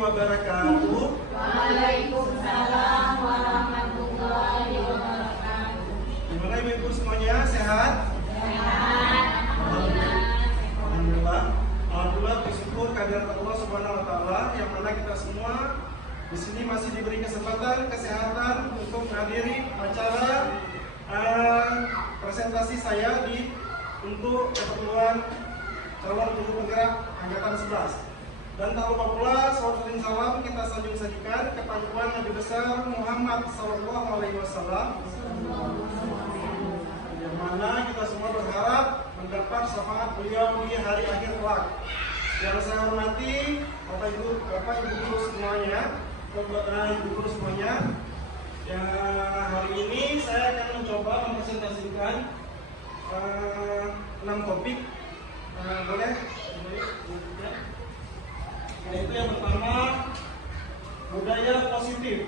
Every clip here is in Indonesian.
wabarakatuh. Waalaikumsalam warahmatullahi wabarakatuh. Gimana ibu-ibu semuanya, sehat? Sehat. Alhamdulillah. Alhamdulillah, bersyukur kehadirat Allah Subhanahu wa taala yang mana kita semua di sini masih diberi kesempatan, kesehatan untuk menghadiri acara presentasi saya untuk keperluan calon guru penggerak angkatan 11. Dan tak lupa pula salawat dan salam kita sajikan kepada Nabi besar Muhammad Sallallahu Alaihi Wasallam, yang mana kita semua berharap mendapat syafaat beliau di hari akhir kelak. Yang saya hormati Bapak Ibu guru semuanya, ya, hari ini saya akan mencoba mempresentasikan 6 topik. Boleh? Yaitu yang pertama, budaya positif.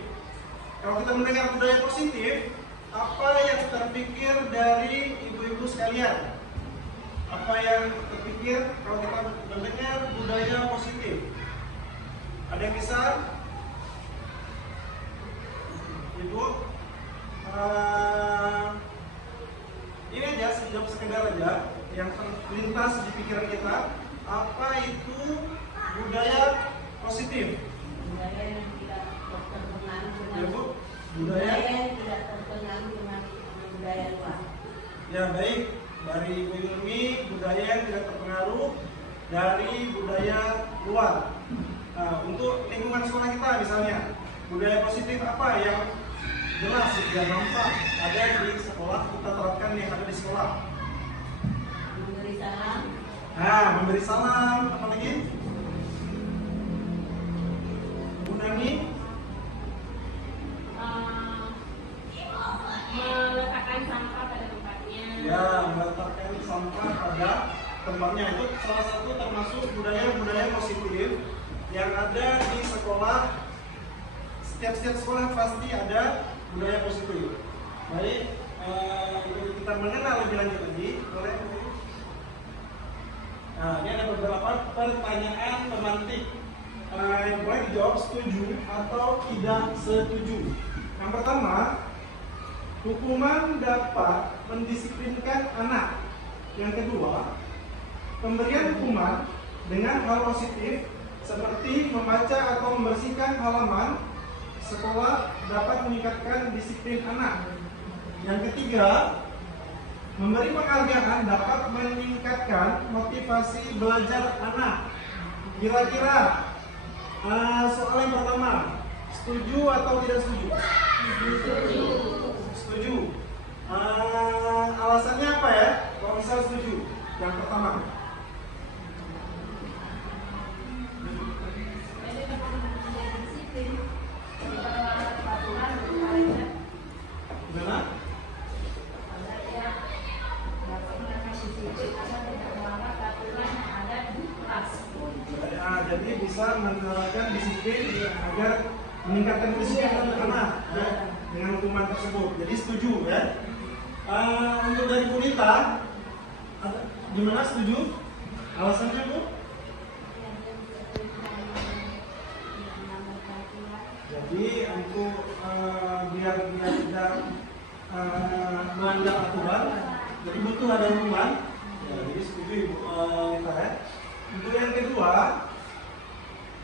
Kalau kita mendengar budaya positif, apa yang terpikir dari ibu-ibu sekalian? Apa yang terpikir kalau kita mendengar budaya positif? Ada yang bisa? Ibu? Ini aja, sekedar aja yang terlintas di pikiran kita. Apa itu budaya positif? Budaya yang tidak terpengaruh dengan Budaya yang tidak terpengaruh dengan budaya luar. Ya, baik. Dari Ibu Ilmi, budaya yang tidak terpengaruh dari budaya luar. Nah, untuk lingkungan sekolah kita misalnya, budaya positif apa yang jelas yang nampak ada di sekolah, kita terapkan yang ada di sekolah? Memberi salam. Nah, memberi salam, apa lagi? Bu Nani? Meletakkan sampah pada tempatnya. Ya, meletakkan sampah pada tempatnya, itu salah satu termasuk budaya-budaya positif yang ada di sekolah. Setiap sekolah pasti ada budaya positif. Baik, untuk kita mengenal lebih lanjut lagi, boleh? Nah, ini ada beberapa pertanyaan pemantik. Yang boleh dijawab setuju atau tidak setuju. Yang pertama, hukuman dapat mendisiplinkan anak. Yang kedua, pemberian hukuman dengan hal positif seperti membaca atau membersihkan halaman sekolah dapat meningkatkan disiplin anak. Yang ketiga, memberi penghargaan dapat meningkatkan motivasi belajar anak. Kira-kira soal yang pertama, setuju atau tidak setuju? Setuju. Setuju. Alasannya apa ya? Kalau misal setuju, yang pertama. Gimana? Jadi bisa menerapkan disiplin agar meningkatkan disiplin anak ya, dengan hukuman tersebut. Jadi setuju ya. Untuk dari Bu Nita, gimana, setuju? Alasannya Bu? Jadi untuk biar tidak melanggar aturan, jadi butuh ada hukuman. Ya, jadi setuju Ibu Nita ya. Untuk yang kedua,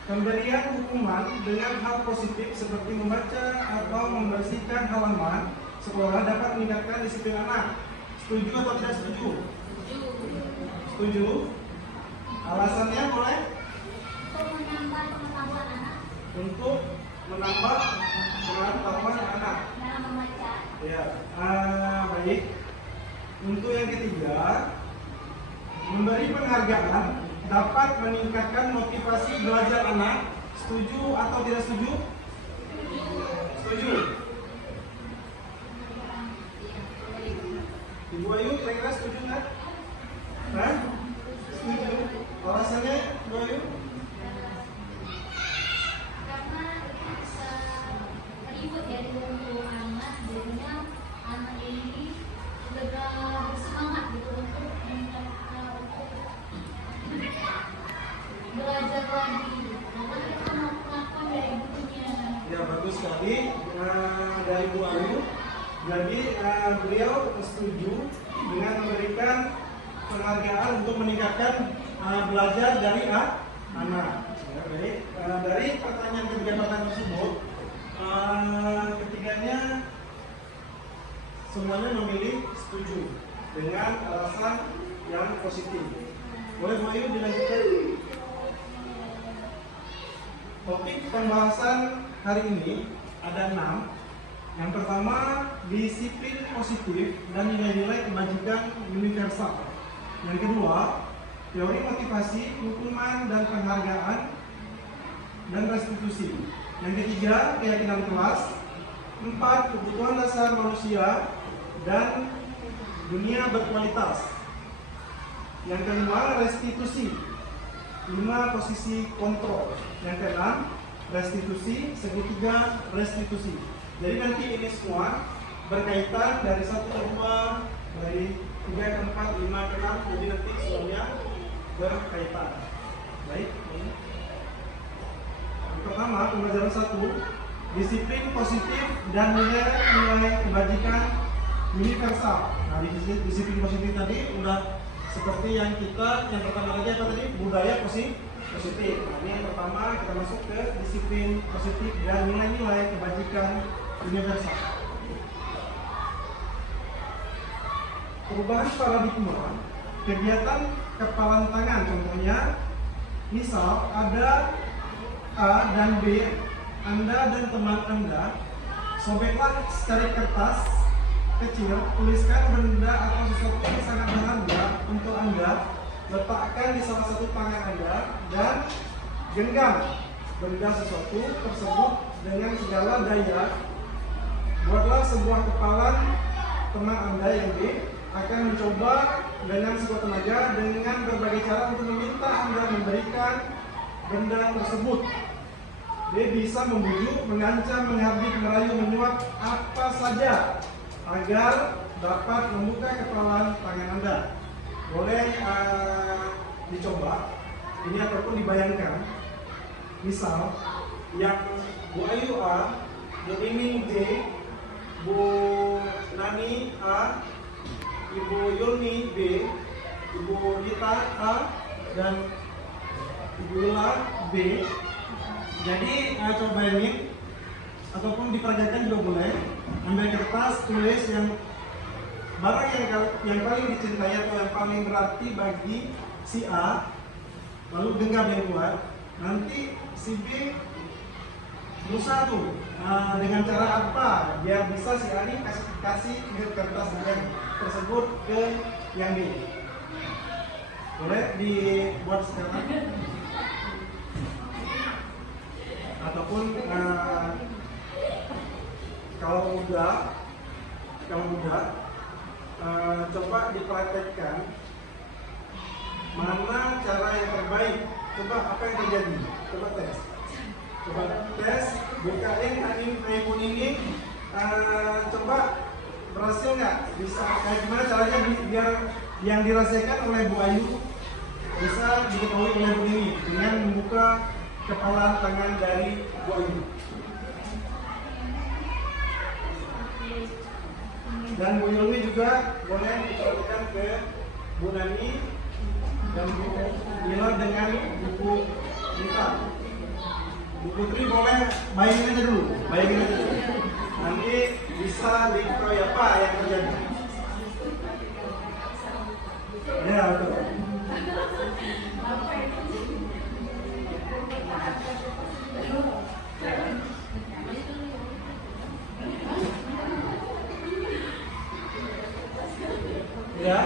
pemberian hukuman dengan hal positif seperti membaca atau membersihkan halaman sekolah dapat meningkatkan disiplin anak. Setuju atau tidak setuju? Setuju. Alasannya boleh? Untuk menambah pengetahuan anak. Untuk menambah pengetahuan anak. Dalam membaca. Ya, baik. Untuk yang ketiga, memberi penghargaan dapat meningkatkan motivasi belajar anak. Setuju atau tidak setuju? Setuju. Ibu Ayu kira-kira setuju nggak? Hah? Setuju. Alasannya Ibu Ayu? Karena ribut ya untuk anak, jadinya anak ini lebih bersemangat gitu untuk belajar lagi. Karena mereka melakukan Jadi beliau setuju dengan memberikan penghargaan untuk meningkatkan belajar dari anak. Ya, baik. Dari pertanyaan tersebut, ketiganya semuanya memilih setuju dengan alasan yang positif. Boleh Bu Ayu dilanjutkan? Topik pembahasan hari ini ada 6. Yang pertama, disiplin positif dan nilai-nilai kebajikan universal. Yang kedua, teori motivasi, hukuman dan penghargaan dan restitusi. Yang ketiga, keyakinan kelas. 4, kebutuhan dasar manusia dan dunia berkualitas. Yang kelima, restitusi. 5, posisi kontrol. Yang keenam, restitusi. Segitiga restitusi. Jadi nanti ini semua berkaitan dari 1 ke 2, dari 3 ke 4, 5 ke 6. Jadi nanti semuanya berkaitan. Baik. Yang pertama, pembelajaran 1, disiplin positif dan nilai kebajikan universal. Nah, disiplin positif tadi udah seperti yang pertama tadi apa tadi? Budaya positif. Nah, ini yang pertama kita masuk ke disiplin positif dan nilai-nilai kebajikan universal. Perubahan paradigma, kegiatan kepalan tangan, contohnya, misal ada A dan B, Anda dan teman Anda, sobeklah secari kertas kecil, tuliskan benda atau sesuatu yang sangat berharga untuk Anda, letakkan di salah satu tangan Anda, dan genggam benda sesuatu tersebut dengan segala daya. Buatlah sebuah kepalan. Teman Anda yang B akan mencoba dengan sekuat tenaga dengan berbagai cara untuk meminta Anda memberikan benda tersebut. Dia bisa membujuk, mengancam, menghardik, merayu, menyuap, apa saja agar dapat membuka kepalan tangan Anda. Boleh dicoba ini ataupun dibayangkan. Misal yang Bu Ayu A, Bu Iming B, Bu Nani A, Ibu Yulni B, Ibu Dita A, dan Ibu Yula B. Jadi coba ini ataupun diperagakan juga boleh. Ambil kertas, tulis yang barang yang paling dicintai atau yang paling berarti bagi si A, lalu genggam yang kuat. Nanti si B berusaha tuh dengan cara apa biar bisa si A ini kasih kertas yang tersebut ke yang B. Boleh dibuat sekarang ataupun kalau mudah coba dipraktekkan mana cara yang terbaik. Coba apa yang terjadi, coba tes bukain handphone ini, coba berhasil nggak, bisa kayak gimana caranya biar yang dirasakan oleh Bu Ayu bisa diketahui oleh Bu Nini dengan membuka kepala tangan dari Bu Ayu. Dan Bu Yulmi juga boleh diperhatikan ke Bu Nani dan Bu Mila dengan buku Nita. Bu Putri boleh bayangin aja dulu. Nanti bisa diketahui apa yang terjadi. Ya, betul. Ya.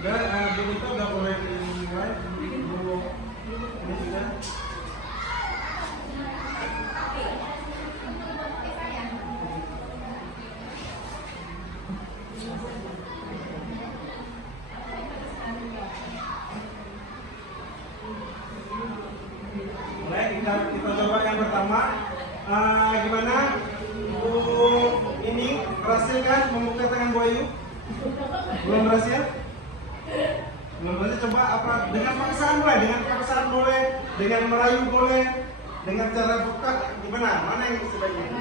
Dan Bu Nita udah boleh dimulai. Bu ini juga. Kita coba yang pertama. Gimana? Bu ini berhasil kan membuka tangan Bu Ayu? Belum berhasil? Coba apa? Dengan paksaan boleh, dengan merayu boleh, dengan cara buka gimana? Mana yang sebaiknya?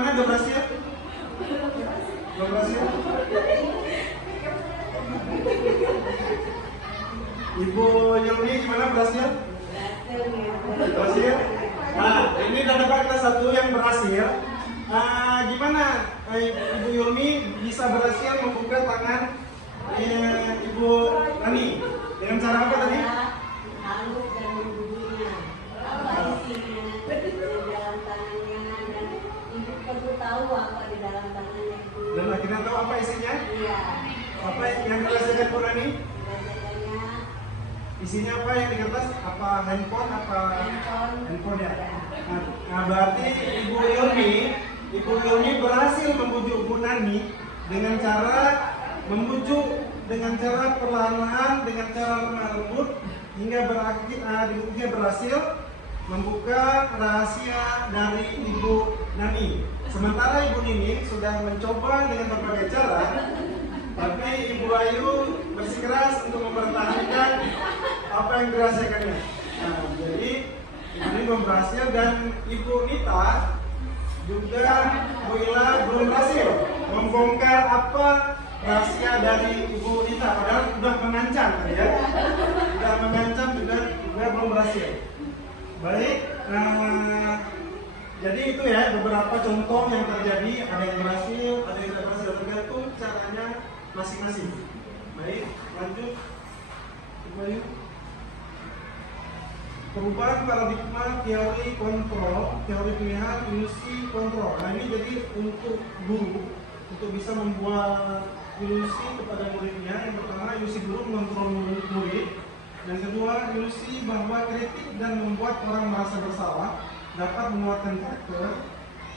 gimana? Udah berhasil? Udah berhasil? Ibu Yuni gimana, berhasil? Berhasil? Nah, ini udah dapat kita satu yang berhasil. Gimana Ibu Yuni bisa berhasil membuka tangan Ibu Nani? Dengan cara apa tadi? Halus dan membunyinya. Apa isinya di dalam tangannya, dan ibu perlu tahu apa di dalam tangannya itu. Dan akhirnya tahu apa isinya? Iya. Apa yang dirasakan Bu Nani? Biasanya Isinya apa yang di kertas? Apa handphone? Apa handphone ya? Nah, berarti Ibu Yuni berhasil membujuk Bu Nani dengan cara membujuk dengan cara perlahan-lahan, dengan cara lemah lembut hingga berhasil membuka rahasia dari Ibu Nani. Sementara Ibu Nining sudah mencoba dengan berbagai cara, tapi Ibu Ayu bersikeras untuk mempertahankan apa yang dirahasiakannya. Nah, jadi ini belum berhasil, dan Ibu Nita juga Bu Ila belum berhasil membongkar apa rahasia dari Ibu Nita, padahal sudah mengancam ya. Sudah mengancam juga belum berhasil. Baik, jadi itu ya beberapa contoh yang terjadi, ada yang berhasil, ada yang tidak berhasil, tergantung caranya masing-masing. Baik, lanjut. Baik. Perubahan paradigma teori kontrol, teori pilihan, ilusi kontrol. Nah, ini jadi untuk guru untuk bisa membuat ilusi kepada muridnya. Yang pertama, ilusi guru mengontrol murid. Yang kedua, ilusi bahwa kritik dan membuat orang merasa bersalah dapat menguatkan karakter.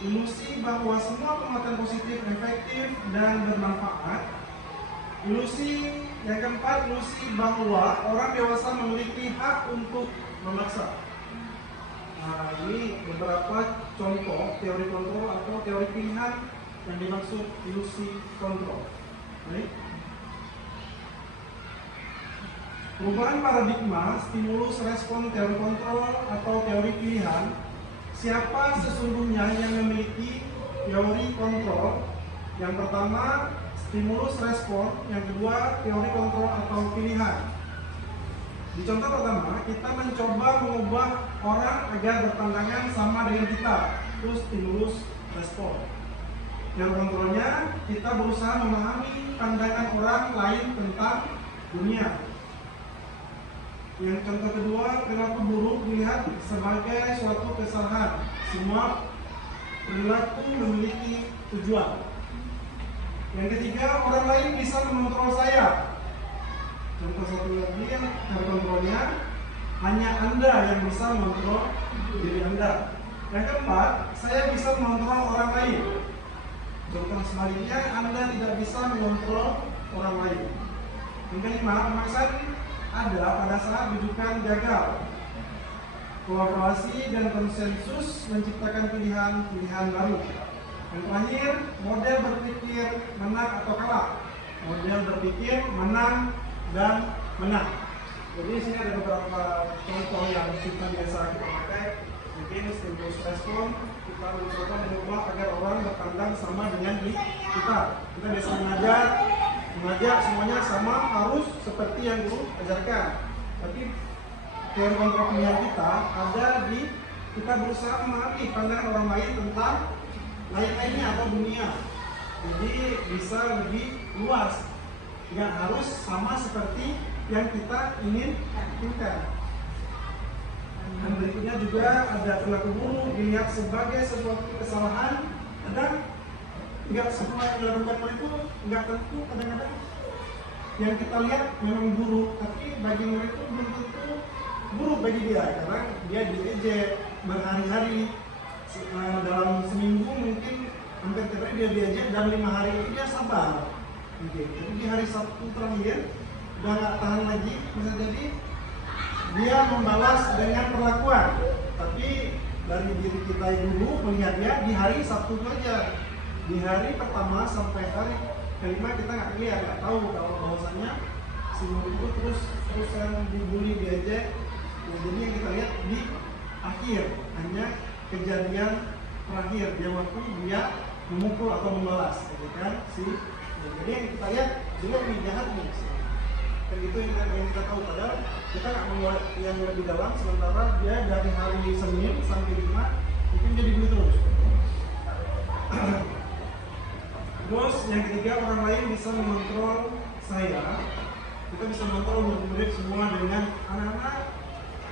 Ilusi bahwa semua penguatan positif efektif dan bermanfaat. Ilusi yang keempat, ilusi bahwa orang dewasa memiliki hak untuk memaksa. Nah, ini beberapa contoh teori kontrol atau teori pilihan yang dimaksud ilusi kontrol. Baik. Perubahan paradigma, stimulus respon teori kontrol atau teori pilihan. Siapa sesungguhnya yang memiliki teori kontrol? Yang pertama, stimulus respon. Yang kedua, teori kontrol atau pilihan. Di contoh pertama, kita mencoba mengubah orang agar berpandangan sama dengan kita. Terus stimulus respon. Yang kontrolnya, kita berusaha memahami pandangan orang lain tentang dunia. Yang contoh kedua, perilaku buruk dilihat sebagai suatu kesalahan. Semua perilaku memiliki tujuan. Yang ketiga, orang lain bisa mengontrol saya. Contoh satu lagi yang cara kontrolnya, hanya Anda yang bisa mengontrol diri Anda. Yang keempat, saya bisa mengontrol orang lain. Contoh sebaliknya, Anda tidak bisa mengontrol orang lain. Yang kelima, pemaksaan ada pada saat rujukan gagal. Kolaborasi dan konsensus menciptakan pilihan-pilihan baru. Yang terakhir, model berpikir menang atau kalah. Model berpikir menang dan menang. Jadi di sini ada beberapa contoh yang kita biasa kita pakai. Mungkin stimulus respon, kita mencoba mengubah agar orang berpandang sama dengan kita. Kita biasa mengajar semuanya sama, harus seperti yang guru ajarkan. Tapi teori kontrol pilihan kita ada di kita berusaha memahami pandangan orang lain tentang lain-lainnya atau dunia. Jadi bisa lebih luas, nggak harus sama seperti yang kita ingin inginkan. Dan berikutnya juga ada perilaku buruk dilihat sebagai sesuatu kesalahan. Kadang nggak semua yang dilakukan oleh itu nggak tentu, kadang-kadang yang kita lihat memang buruk, tapi bagi murid itu belum tentu buruk bagi dia, karena dia diejek berhari-hari. Dalam seminggu mungkin hampir tiap hari dia diejek, dan 5 hari itu dia sabar. Jadi di hari Sabtu terakhir udah nggak tahan lagi, bisa jadi dia membalas dengan perlakuan. Tapi dari diri kita dulu melihat dia di hari Sabtu saja. Di hari pertama sampai hari kelima kita nggak lihat, nggak tahu kalau bahwasannya si murid itu terusan dibully, diejek. Nah, jadi yang kita lihat di akhir hanya kejadian terakhir dia waktu dia memukul atau membalas, gitu kan? Jadi yang kita lihat juga ini jahat nih. Dan itu yang kita tahu, padahal kita nggak membuat yang lebih dalam, sementara dia dari hari Senin sampai Jumat mungkin dia dibeli terus. Terus yang ketiga, orang lain bisa mengontrol saya. Kita bisa mengontrol murid semua dengan anak-anak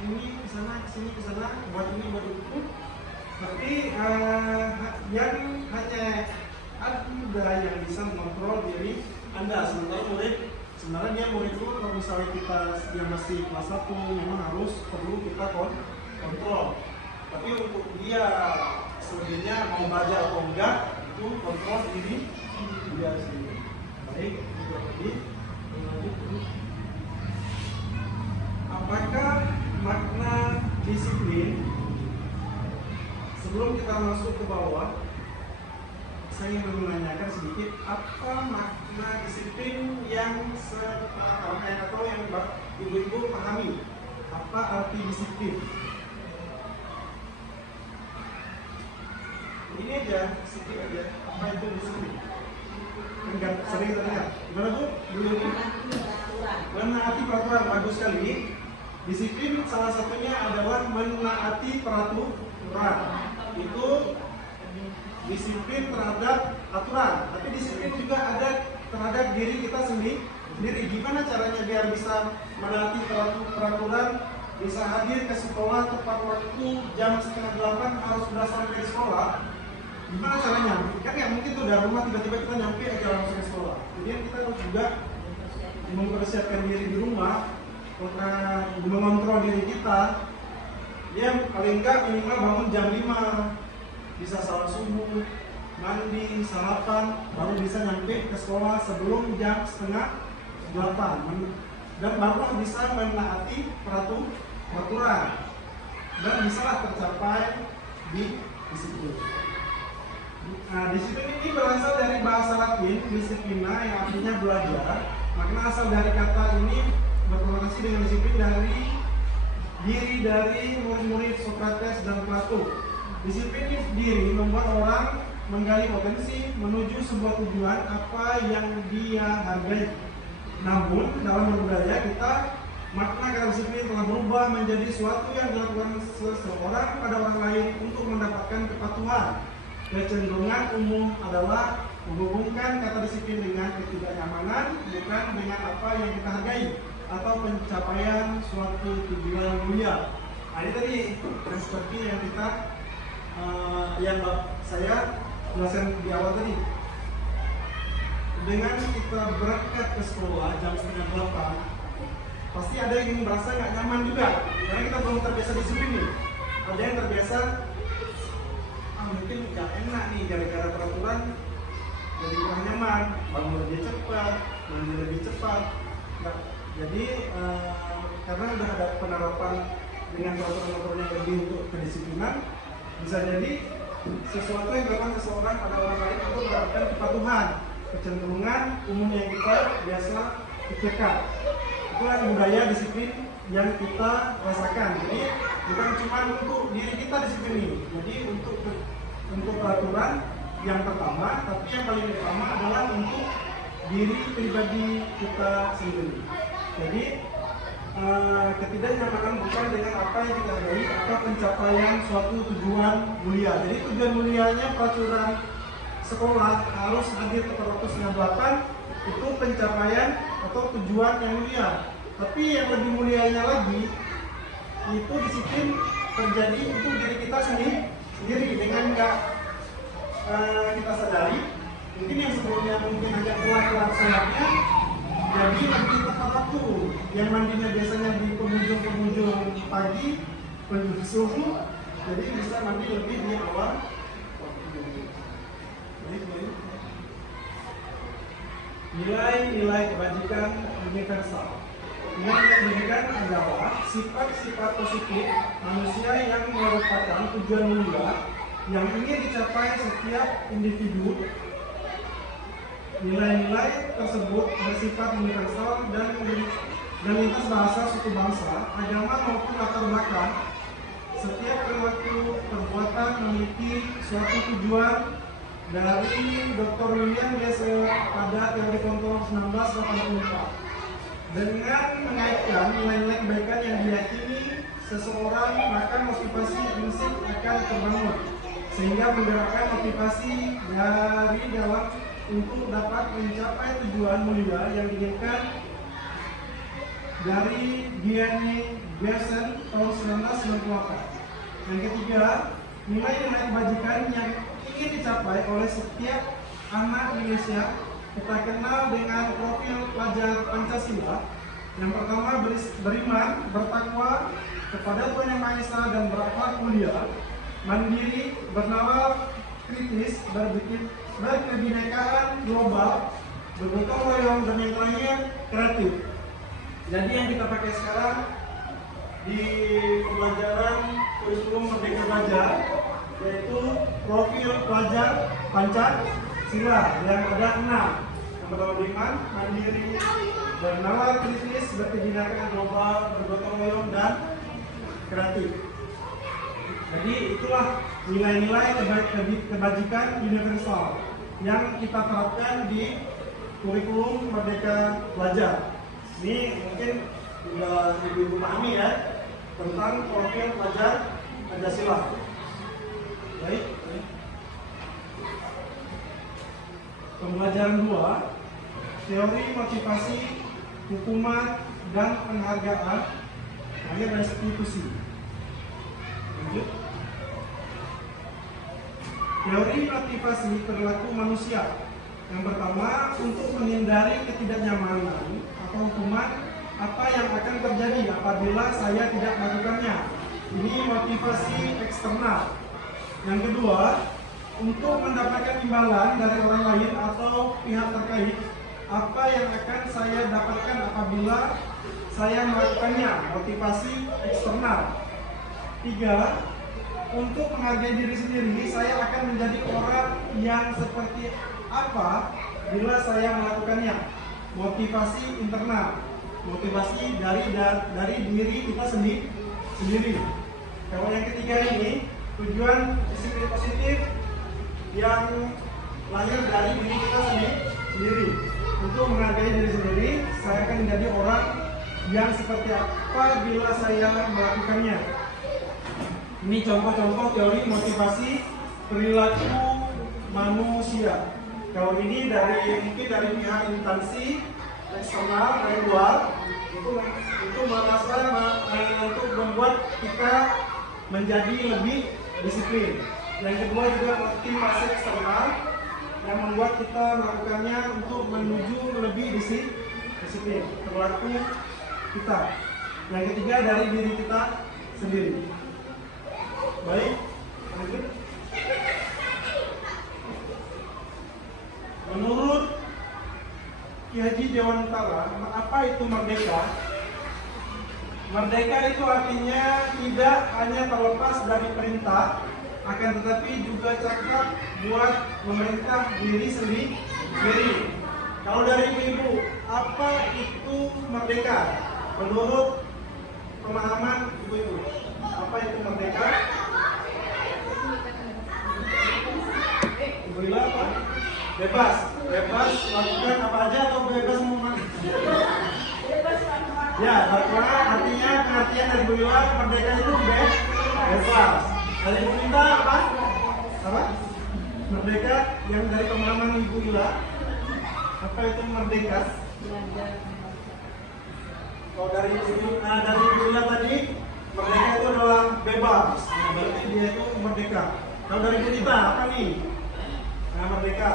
ini kesana kesini kesana, buat ini buat itu. Tapi yang hanya Anda yang bisa mengontrol diri Anda. Sementara murid, sebenarnya dia murid itu kalau misalnya kita yang masih kelas 1 memang perlu kita kontrol. Tapi untuk dia selebihnya mau baca atau enggak itu kontrol diri dia sendiri. Baik, itu tadi. Apakah makna disiplin? Sebelum kita masuk ke bawah, saya ingin menanyakan sedikit apa makna disiplin yang atau yang ibu-ibu pahami. Apa arti disiplin? Ini aja, sedikit aja. Apa itu disiplin? Enggak sering terlihat. Gimana Bu? Menaati peraturan, bagus sekali. Disiplin salah satunya adalah menaati peraturan. Itu disiplin terhadap aturan, tapi disiplin juga ada terhadap diri kita sendiri. Gimana caranya biar bisa menaati peraturan, bisa hadir ke sekolah tepat waktu jam 7:30 harus sudah sampai di sekolah? Gimana caranya? Kan nggak mungkin tuh dari rumah tiba-tiba kita nyampe aja langsung ke sekolah. Jadi kita harus juga mempersiapkan diri di rumah, mengontrol diri kita. Ya paling enggak minimal bangun jam 5, bisa salat subuh, mandi, sarapan, baru bisa nyampe ke sekolah sebelum jam 7:30, dan baru bisa menaati peraturan dan bisa tercapai di disiplin. Nah, disiplin ini berasal dari bahasa Latin disciplina yang artinya belajar. Makna asal dari kata ini berkorelasi dengan disiplin dari murid-murid Socrates dan Plato. Disiplin diri membuat orang menggali potensi menuju sebuah tujuan apa yang dia hargai. Namun dalam berbudaya kita, makna kata disiplin telah berubah menjadi suatu yang dilakukan seseorang pada orang lain untuk mendapatkan kepatuhan. Kecenderungan umum adalah menghubungkan kata disiplin dengan ketidaknyamanan, bukan dengan apa yang kita hargai atau pencapaian suatu tujuan mulia. Nah, ini tadi seperti yang kita yang saya jelaskan di awal tadi. Dengan kita berangkat ke sekolah jam 7:30, pasti ada yang merasa nggak nyaman juga, karena kita belum terbiasa disiplin nih. Ada yang terbiasa, mungkin nggak enak nih gara-gara peraturan, jadi kurang nyaman, bangun lebih cepat, mandi lebih cepat. Nah, jadi karena udah ada penerapan dengan peraturan-peraturan yang lebih untuk kedisiplinan, bisa jadi sesuatu yang dilakukan seseorang pada orang lain untuk mendapatkan kepatuhan, kecenderungan umum yang kita biasa pikirkan. Itulah budaya disiplin yang kita rasakan. Jadi bukan cuma untuk diri kita disiplin ini, jadi untuk peraturan yang pertama, tapi yang paling utama adalah untuk diri pribadi kita sendiri. Jadi ketidaknyamanan bukan dengan apa yang kita hargai atau pencapaian suatu tujuan mulia. Jadi tujuan mulianya peraturan sekolah harus hadir tepat waktu 7:30, itu pencapaian atau tujuan yang mulia. Tapi yang lebih mulianya lagi itu disiplin terjadi untuk diri kita sendiri dengan nggak kita sadari. Mungkin yang sebelumnya mungkin agak telat sholatnya, jadi lebih tepat waktu. Yang mandinya biasanya di penghujung pagi, penghujung subuh, jadi bisa mandi lebih di awal. Nilai-nilai kebajikan universal. Nilai kebajikan adalah sifat-sifat positif manusia yang merupakan tujuan mulia yang ingin dicapai setiap individu. Nilai-nilai tersebut bersifat universal dan lintas bahasa, suku bangsa, agama maupun latar belakang. setiap perilaku perbuatan memiliki suatu tujuan dari Dr. William Glasser pada teori kontrol 1984. Dengan mengaitkan nilai-nilai kebaikan yang diyakini seseorang, maka motivasi intrinsik akan terbangun sehingga menggerakkan motivasi dari dalam untuk dapat mencapai tujuan mulia yang diinginkan dari Diane Glasser tahun 1998. Yang ketiga, nilai-nilai kebajikan yang ingin dicapai oleh setiap anak Indonesia kita kenal dengan profil pelajar Pancasila. Yang pertama, beriman, bertakwa kepada Tuhan Yang Maha Esa dan berakhlak mulia, mandiri, bernalar kritis, berkebinekaan global, bergotong royong, dan yang terakhir kreatif. Jadi yang kita pakai sekarang di pembelajaran kurikulum Merdeka Belajar yaitu profil pelajar Pancasila yang ada 6. Yang pertama beriman, mandiri, bernalar kritis, berkebinekaan global, bergotong royong, dan kreatif. Jadi itulah nilai-nilai kebajikan universal yang kita terapkan di kurikulum Merdeka Belajar. Ini mungkin sudah ibu-ibu pahami ya tentang profil pelajar Pancasila. Baik. Pembelajaran 2, teori motivasi, hukuman, dan penghargaan akhir restitusi. Lanjut. Teori motivasi perilaku manusia. Yang pertama, untuk menghindari ketidaknyamanan atau hukuman apa yang akan terjadi apabila saya tidak melakukannya. Ini motivasi eksternal. Yang kedua, untuk mendapatkan imbalan dari orang lain atau pihak terkait apa yang akan saya dapatkan apabila saya melakukannya. Motivasi eksternal. 3. Untuk menghargai diri sendiri, saya akan menjadi orang yang seperti apa bila saya melakukannya. Motivasi internal. Motivasi dari diri kita sendiri. Kalau yang ketiga ini, tujuan disiplin positif yang lahir dari diri kita sendiri. Untuk menghargai diri sendiri, saya akan menjadi orang yang seperti apa bila saya melakukannya. Ini contoh-contoh teori motivasi perilaku manusia. Kalau ini mungkin dari pihak instansi eksternal dari luar untuk untuk membuat kita menjadi lebih disiplin. Yang kedua juga motivasi eksternal yang membuat kita melakukannya untuk menuju lebih disiplin perilaku kita. Yang ketiga dari diri kita sendiri. Baik, lanjut. Menurut Ki Haji Dewantara, apa itu merdeka? Merdeka itu artinya tidak hanya terlepas dari perintah, akan tetapi juga cakap buat memerintah diri sendiri. Kalau dari ibu, apa itu merdeka? Menurut pemahaman ibu, apa itu merdeka? Ibu bilang apa? Bebas lakukan apa aja atau bebas mau ya, artinya pengertian dari Bu Ila merdeka itu bebas. Dari Bu Linda apa? Merdeka yang dari pemahaman Ibu Ila, apa itu merdeka? Kalau dari Ibu Ila tadi, merdeka itu adalah bebas. Berarti dia itu merdeka. Kalau dari Bu Tita apa nih? Merdeka.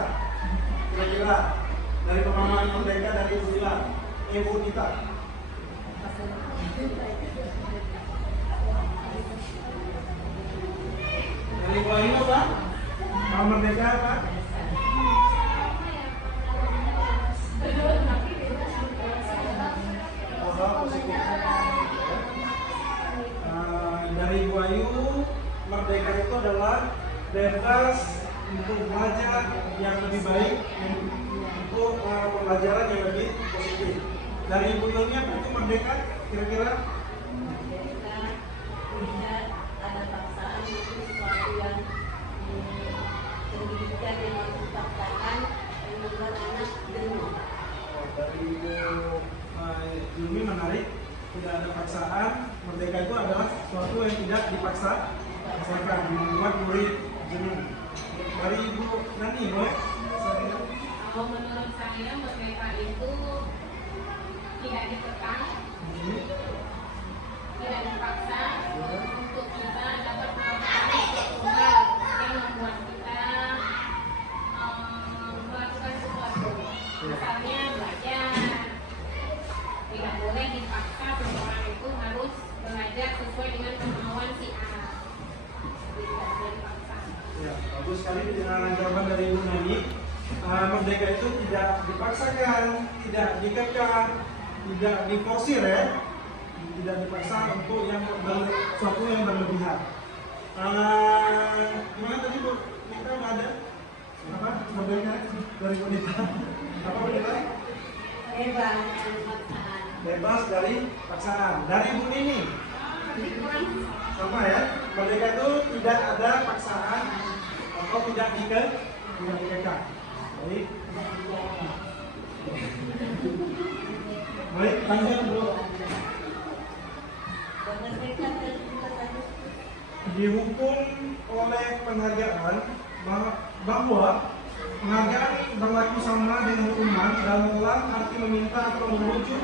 Kira-kira dari pemahaman merdeka dari Ibu Ila, Ibu Tita. Dari Bu Ayu apa? Kalau merdeka apa? Dari Bu Ayu, merdeka itu adalah bebas untuk belajar yang lebih baik, untuk pembelajaran yang lebih positif. Dari Ibu Ilmi apa itu merdeka? Kira-kira? Merdeka tidak ada pendidikan yang harus dipaksakan yang membuat anak jenuh. Dari Ibu Yumi menarik, tidak ada paksaan. Merdeka itu adalah sesuatu yang tidak dipaksakan, membuat murid jenuh. Dari Ibu Nani, boleh? Kalau menurut saya merdeka itu tidak ditekan, tidak dipaksa untuk kita dapat melakukan sesuatu hal yang membuat kita melakukan sesuatu. Misalnya belajar, tidak boleh dipaksa seseorang itu harus belajar sesuai dengan kemauan si A. Tidak boleh dipaksa. Ya, bagus sekali jawaban dari Ibu Nani. Merdeka itu tidak dipaksakan, tidak dikekang, tidak diforsir ya, tidak dipaksa untuk sesuatu yang berlebihan. Gimana tadi Bu? Kita nggak ada apa merdeka dari wanita? Apa wanita? Bebas dari paksaan. Bebas dari paksaan. Dari Bu ini sama ya. Merdeka itu tidak ada paksaan atau tidak dikekang. Baik. Baik, panjang dulu. Dihukum oleh penghargaan bahwa penghargaan berlaku sama dengan hukuman dalam arti meminta atau memujuk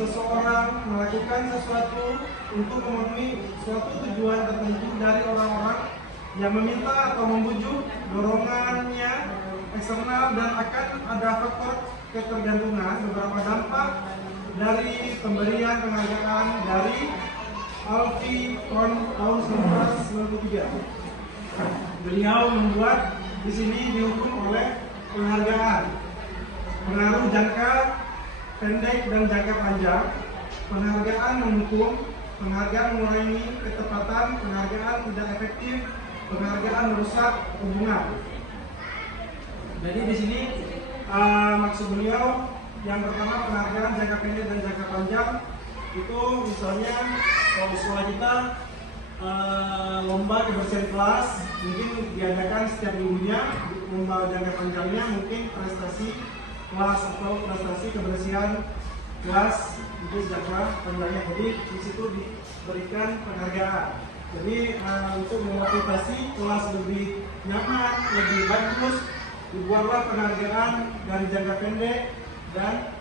seseorang melakukan sesuatu untuk memenuhi suatu tujuan tertentu dari orang-orang yang meminta atau membujuk dorongannya eksternal, dan akan ada faktor ketergantungan. Beberapa dampak dari pemberian penghargaan dari Alfie tahun 1993. Beliau membuat di sini dihukum oleh penghargaan, pengaruh jangka pendek dan jangka panjang, penghargaan menghukum, penghargaan mengurangi ketepatan, penghargaan tidak efektif, penghargaan merusak hubungan. Jadi di sini maksud beliau yang pertama penghargaan jangka pendek dan jangka panjang itu misalnya kalau sekolah kita lomba kebersihan kelas mungkin diadakan setiap minggunya, lomba jangka panjangnya mungkin prestasi kelas atau prestasi kebersihan kelas itu jangka panjangnya. Jadi di situ diberikan penghargaan. Jadi untuk memotivasi kelas lebih nyaman, lebih bagus, dibuatlah penghargaan dari jangka pendek dan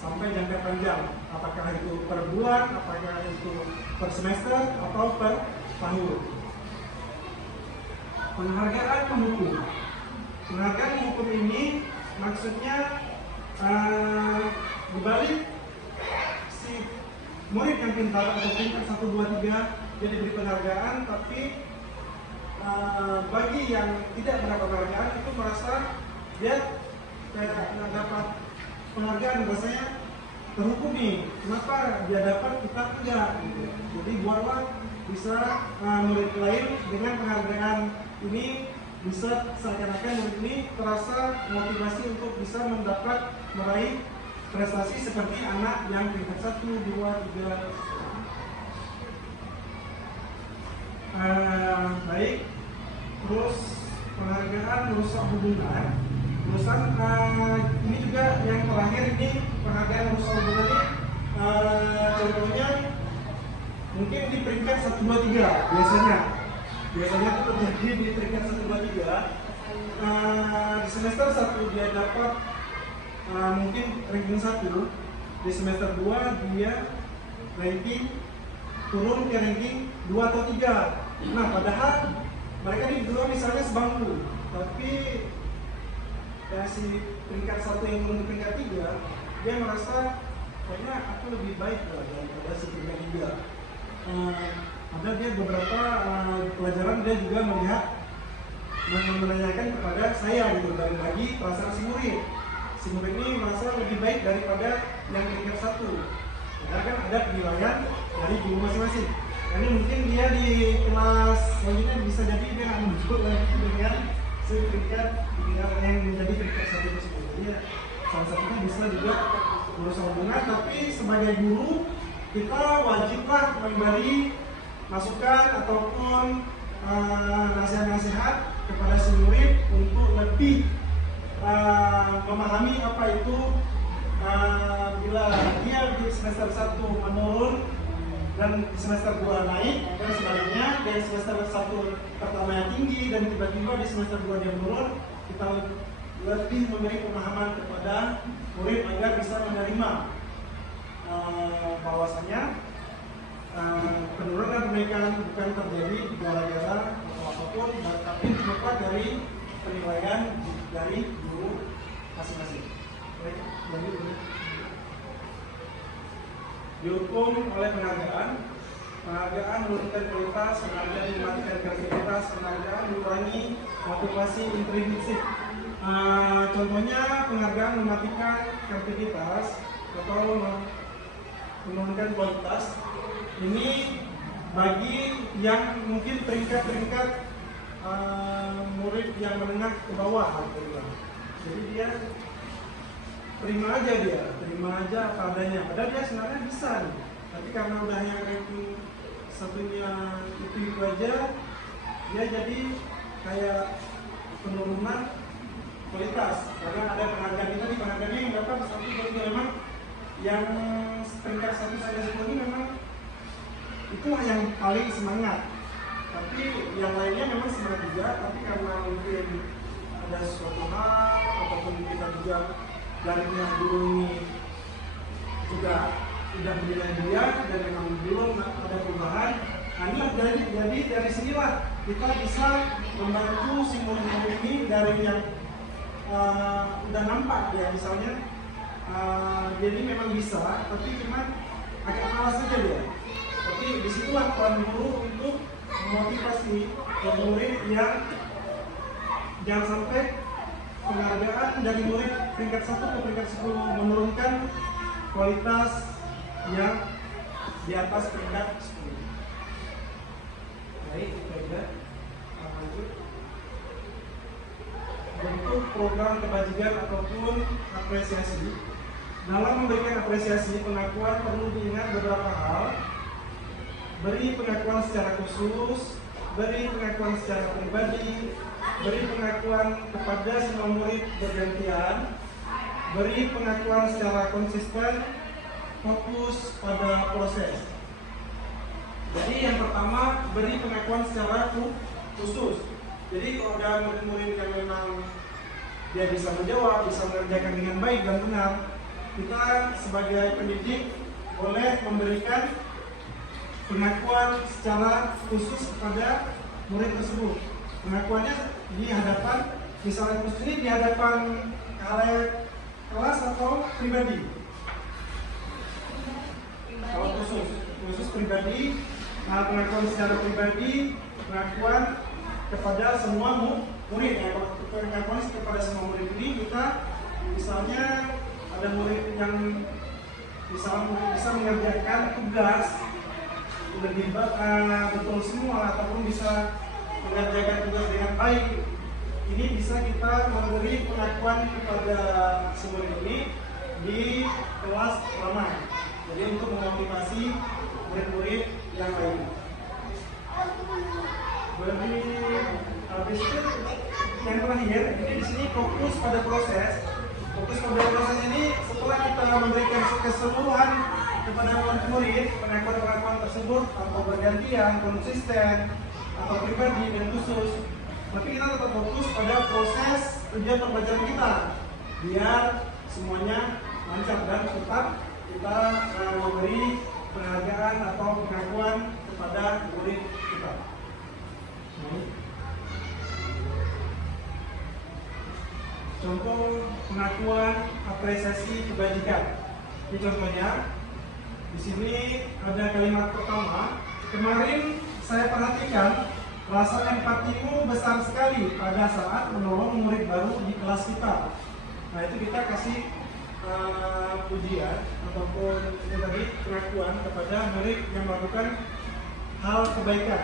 sampai jangka panjang. Apakah itu per bulan, apakah itu per semester, atau per tahun. Penghargaan menghukum. Penghargaan menghukum ini maksudnya dibalik si murid yang pintar atau pintar 1, 2, 3 dia diberi penghargaan, tapi bagi yang tidak mendapat penghargaan itu merasa dia tidak dapat penghargaan, rasanya terhukumi. Kenapa dia dapat kita tidak? Jadi buatlah bisa murid lain dengan penghargaan ini bisa seakan-akan murid ini terasa motivasi untuk bisa mendapat meraih prestasi seperti anak yang tingkat 1, 2, 3. Baik. Terus penghargaan merusak hubungan. Ini juga yang terakhir ini penghargaan merusak hubungan ini contohnya mungkin di peringkat 1, 2, 3 biasanya itu terjadi di peringkat 1, 2, 3. Di semester 1 dia dapat mungkin ranking 1, di semester 2 dia ranking turun ke ranking 2 atau 3. Nah, padahal mereka di dua misalnya sebangku, tapi si peringkat 1 yang turun ke peringkat 3 dia merasa kayaknya aku lebih baik daripada si peringkat 3. Ada dia beberapa pelajaran dia juga menanyakan kepada saya gitu, dari bagi perasaan si murid ini merasa lebih baik daripada yang peringkat 1. Karena kan ada penilaian dari guru masing-masing. Ini mungkin dia di kelas selanjutnya bisa jadi dia nggak menunjuk lagi dengan peringkat yang menjadi peringkat 1 tersebut. Jadi salah satunya bisa juga merusak hubungan, tapi sebagai guru kita wajiblah memberi masukan ataupun nasihat-nasihat kepada si murid untuk lebih memahami apa itu bila dia di semester 1 menurun dan di semester 2 naik, dan sebaliknya dari semester 1 pertama yang tinggi dan tiba-tiba di semester 2 dia menurun, kita lebih memberi pemahaman kepada murid agar bisa menerima bahwasanya penurunan pendidikan bukan terjadi gara-gara atau apapun, tapi terlepas dari penilaian dari guru masing-masing. Dihukum oleh penghargaan menurunkan kualitas, penghargaan mematikan kreativitas, penghargaan mengurangi motivasi intrinsik. Contohnya penghargaan mematikan kreativitas atau menurunkan kualitas. Ini bagi yang mungkin peringkat-peringkat murid yang menengah ke bawah, jadi dia terima aja apa adanya. Padahal dia sebenarnya bisa nih. Tapi karena udah yang ranking satunya itu aja, dia jadi kayak penurunan kualitas. Karena ada penghargaan kita di penghargaannya yang dapat satu berarti memang yang peringkat 1 sampai 10 ini memang itu yang paling semangat. Tapi yang lainnya memang semangat juga, tapi karena mungkin ada suatu hal ataupun kita juga dari yang dulu ini juga sudah menilai dia dan memang belum ada perubahan. Nah, jadi dari sinilah kita bisa membantu si murid ini dari yang udah nampak ya, misalnya jadi memang bisa, tapi cuman agak malas saja dia. Tapi disitulah peran guru untuk memotivasi murid yang jangan sampai penghargaan dari murid peringkat 1 ke peringkat 10 menurunkan kualitas yang di atas peringkat 10. Baik, kita lihat lanjut. Bentuk program kebajikan ataupun apresiasi. Dalam memberikan apresiasi, pengakuan perlu diingat beberapa hal. Beri pengakuan secara khusus, beri pengakuan secara pribadi, beri pengakuan kepada semua murid bergantian, beri pengakuan secara konsisten, fokus pada proses. Jadi yang pertama, beri pengakuan secara khusus. Jadi kalau ada murid-murid yang memang dia bisa menjawab, bisa mengerjakan dengan baik dan benar, kita sebagai pendidik boleh memberikan pengakuan secara khusus kepada murid tersebut. Pengakuannya di hadapan, misalnya khusus ini di hadapan khalayak kelas atau pribadi. Kalau khusus pribadi, pengakuan secara pribadi, pengakuan kepada semua murid. Pengakuan kepada semua murid ini kita misalnya ada murid yang bisa mengerjakan tugas lebih betul semua ataupun bisa mengerjakan tugas dengan baik. Ini bisa kita memberi pengakuan kepada semua ini di kelas ramai. Jadi untuk memotivasi murid-murid yang lain. Habis itu yang terakhir, ini di sini fokus pada proses. Fokus pada proses ini setelah kita memberikan keseluruhan kepada murid pengakuan-pengakuan tersebut atau bergantian, konsisten, atau pribadi dan khusus, tapi kita tetap fokus pada proses tujuan pembelajaran kita biar semuanya lancar dan tetap kita memberi penghargaan atau pengakuan kepada murid kita. Contoh pengakuan apresiasi kebajikan. Ini contohnya. Di sini ada kalimat pertama. Kemarin saya perhatikan rasa empatimu besar sekali pada saat menolong murid baru di kelas kita. Nah, itu kita kasih pujian ataupun ini tadi pengakuan kepada murid yang melakukan hal kebaikan.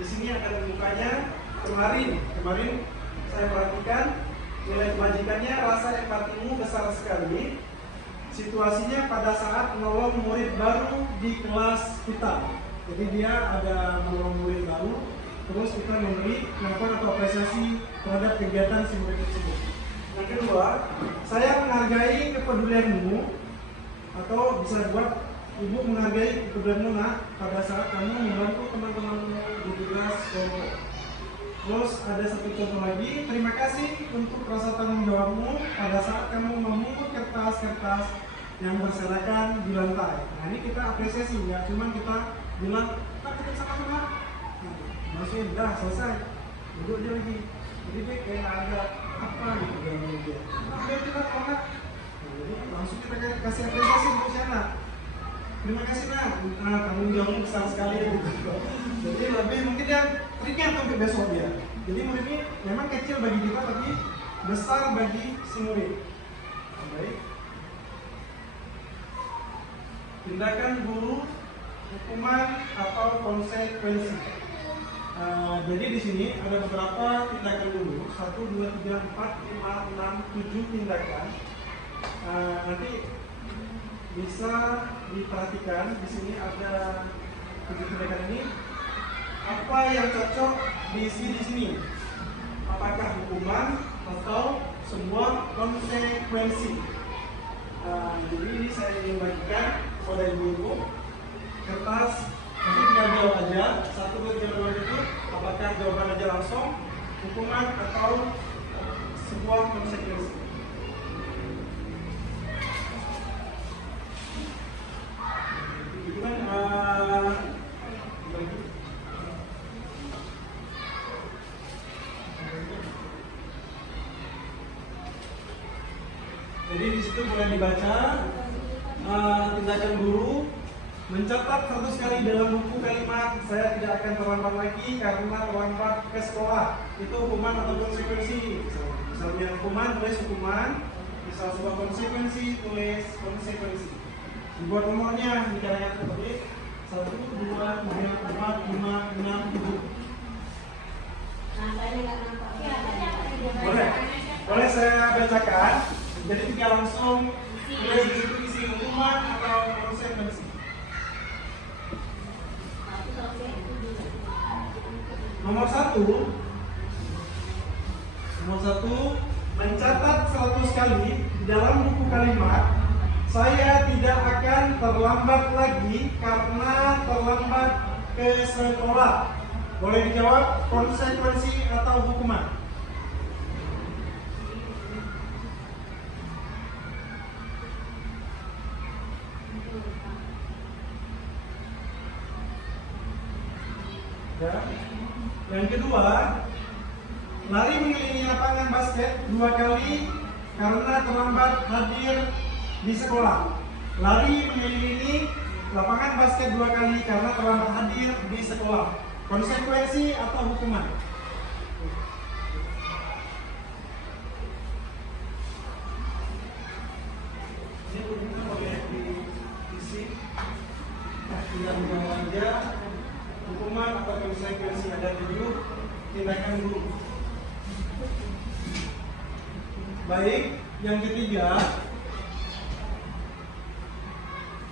Di sini akan membukanya kemarin saya perhatikan nilai kebajikannya, rasa empatimu besar sekali. Situasinya pada saat menolong murid baru di kelas kita. Jadi dia ada menolong murid baru, terus kita memberi pengakuan atau apresiasi terhadap kegiatan si murid tersebut. Yang kedua, saya menghargai kepedulianmu, atau bisa buat ibu menghargai kepedulianmu nak pada saat kamu membantu teman-temanmu di tugas kelompok. Terus ada satu contoh lagi, terima kasih untuk rasa tanggung jawabmu pada saat kamu memungut kertas-kertas yang berserakan di lantai. Nah ini kita apresiasi, ya cuman kita bilang, kita sama-sama. Maksudnya udah selesai, duduk dia lagi. Jadi dia kayak ada apa gitu dalam dia. Nah dia bilang anak, jadi langsung kita kasih apresiasi untuk si anak. Terima kasih nak, tanggung jawabmu besar sekali gitu. Jadi lebih mungkin dia teringat untuk besok dia. Jadi murid ini memang kecil bagi kita tapi besar bagi si murid. Baik. Tindakan guru, hukuman atau konsekuensi. Jadi di sini ada beberapa tindakan guru, 1, 2, 3, 4, 5, 6, 7 tindakan. Nanti bisa diperhatikan di sini ada 7 tindakan ini. Apa yang cocok diisi di sini? Apakah hukuman atau sebuah konsekuensi? Jadi ini saya ingin bagikan kepada ibu-ibu kertas. Nanti tinggal jawab aja 1, 2, 3, 4 itu. Apakah jawaban aja langsung hukuman atau sebuah konsekuensi? Itu kan jadi di situ boleh dibaca tindakan guru mencatat 100 kali dalam buku kalimat saya tidak akan terlambat lagi karena terlambat ke sekolah. Itu hukuman atau konsekuensi. Misalnya hukuman tulis hukuman, misal sebuah konsekuensi tulis konsekuensi. Dibuat nomornya dicaranya seperti 1, 2, 3, 4, 5, 6, 7. Nah, saya nggak nampak. Boleh saya bacakan. Jadi tidak langsung tulis di situ isi hukuman atau konsekuensi. Nomor 1, mencatat 100 kali di dalam buku kalimat saya tidak akan terlambat lagi karena terlambat ke sekolah. Boleh dijawab konsekuensi atau hukuman? Ya. Yang kedua, lari mengelilingi lapangan basket 2 kali karena terlambat hadir di sekolah. Lari mengelilingi lapangan basket 2 kali karena terlambat hadir di sekolah. Konsekuensi atau hukuman? Ini hukuman boleh diisi. Tidak menjawab aja. Hukuman atau konsekuensi ada 7 tindakan guru. Baik, yang ketiga,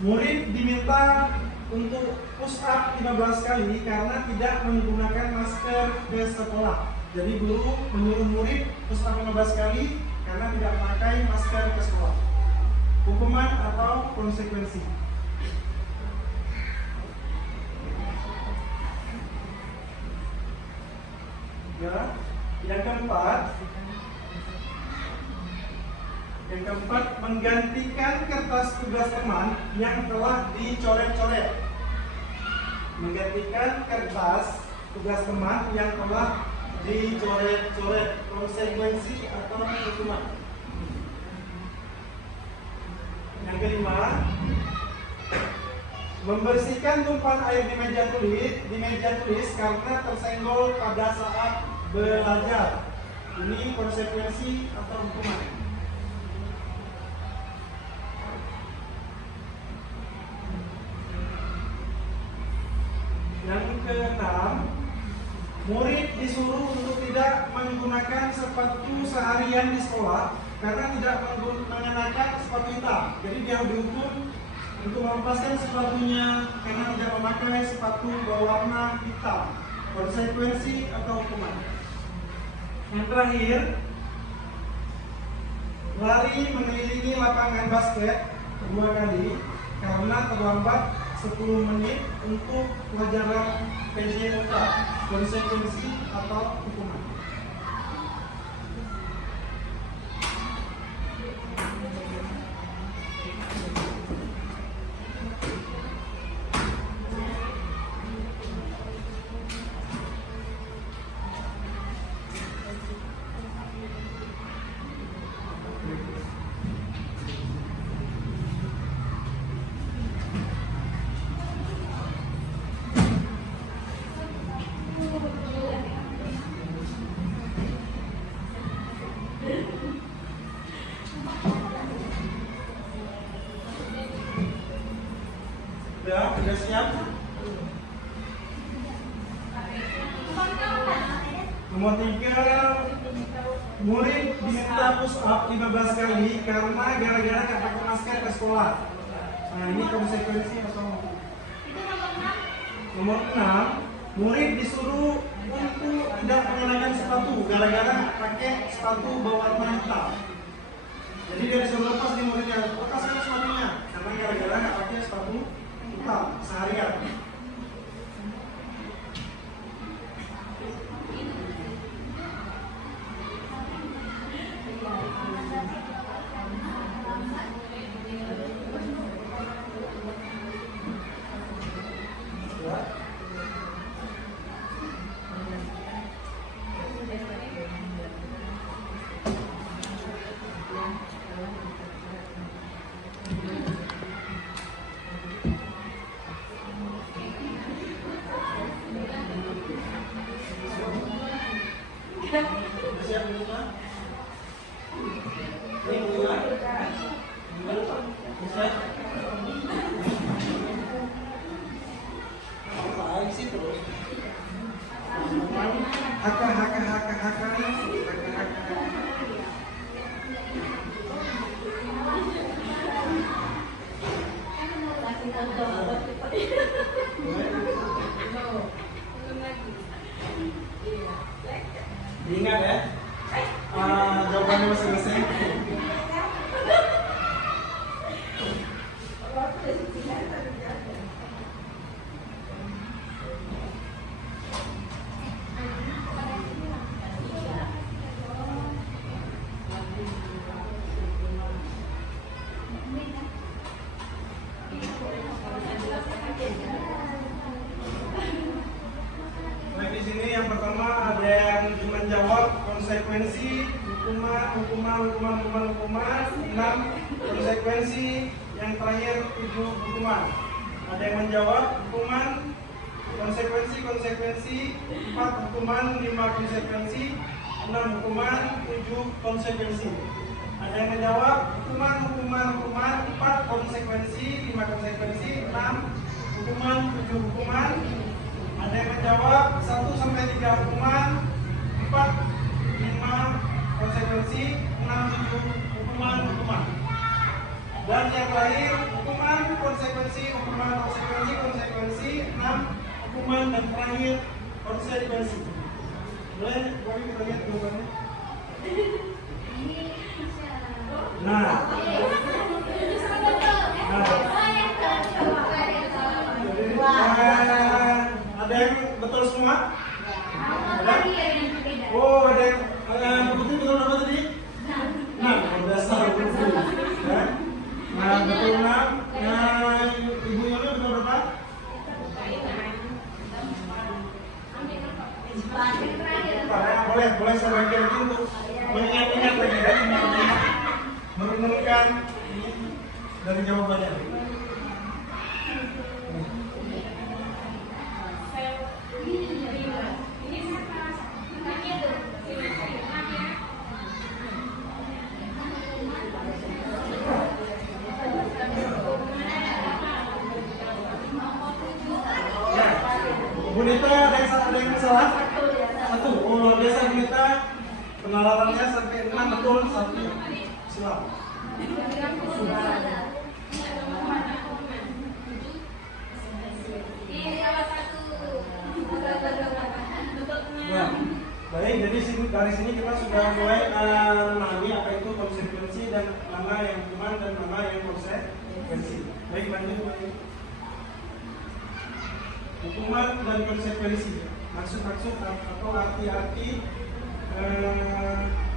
murid diminta untuk push up 15 kali karena tidak menggunakan masker ke sekolah. Jadi guru menyuruh murid push up 15 kali karena tidak memakai masker ke sekolah. Hukuman atau konsekuensi? Ya. Yang keempat, menggantikan kertas tugas teman yang telah dicoret-coret. Menggantikan kertas tugas teman yang telah dicoret-coret. Konsekuensi atau hukuman? Yang kelima, membersihkan tumpahan air di meja tulis karena tersenggol pada saat belajar. Ini konsekuensi atau hukuman? Yang keenam, murid disuruh untuk tidak menggunakan sepatu seharian di sekolah karena tidak mengenakan sepatu hitam. Jadi dia dihukum untuk melepaskan sepatunya karena tidak memakai sepatu berwarna hitam. Konsekuensi atau hukuman? Yang terakhir, lari mengelilingi lapangan basket 2 kali karena terlambat 10 menit untuk pelajaran PJOK, konsekuensi atau hukuman. Udah siap? Nomor 3, murid diminta push up 15 kali karena gara-gara nggak pakai masker ke sekolah. Nah, ini konsekuensi atau? Nomor 6, murid disuruh untuk tidak mengenakan sepatu gara-gara pakai sepatu berwarna hitam. Jadi dia disuruh lepas di muridnya, lepaskan sepatunya karena gara-gara nggak pakai sepatu hitam seharian. Siap semua? Ini mulai. Bisa? Baik sih terus. Haka. Kasih tahu Diingat ya, jawabannya masing-masing. Nah, di sini yang pertama ada yang menjawab konsekuensi, hukuman, 6 konsekuensi, yang terakhir 7 hukuman. Ada yang menjawab hukuman, konsekuensi, 4 hukuman, 5 konsekuensi, 6 hukuman, 7 konsekuensi. Ada yang menjawab hukuman, 4 konsekuensi, 5 konsekuensi, 6 hukuman, 7 hukuman. Ada yang menjawab 1 sampai 3 hukuman, 4, 5 konsekuensi, 6, 7 hukuman. Dan yang terakhir hukuman, konsekuensi, 6 hukuman, dan terakhir konsekuensi. Boleh kami kita lihat jawabannya? Nah, ada yang betul semua? Ada? Oh, ada yang betul apa tadi? Nah, dasar betul. Ya. Nah, betul 6. Nah, Ibu Yuli betul berapa? Boleh saya bagi lagi untuk mengingat-ingat lagi ya, merenungkan dari jawabannya. Bunita ada yang salah? 1. Oh, luar biasa Bunita. Penalarannya sampai 6 betul, 1 silam. Ya, baik. Jadi dari sini kita sudah mulai memahami apa itu konsekuensi hukuman dan konsekuensi. Maksud-maksud atau arti-arti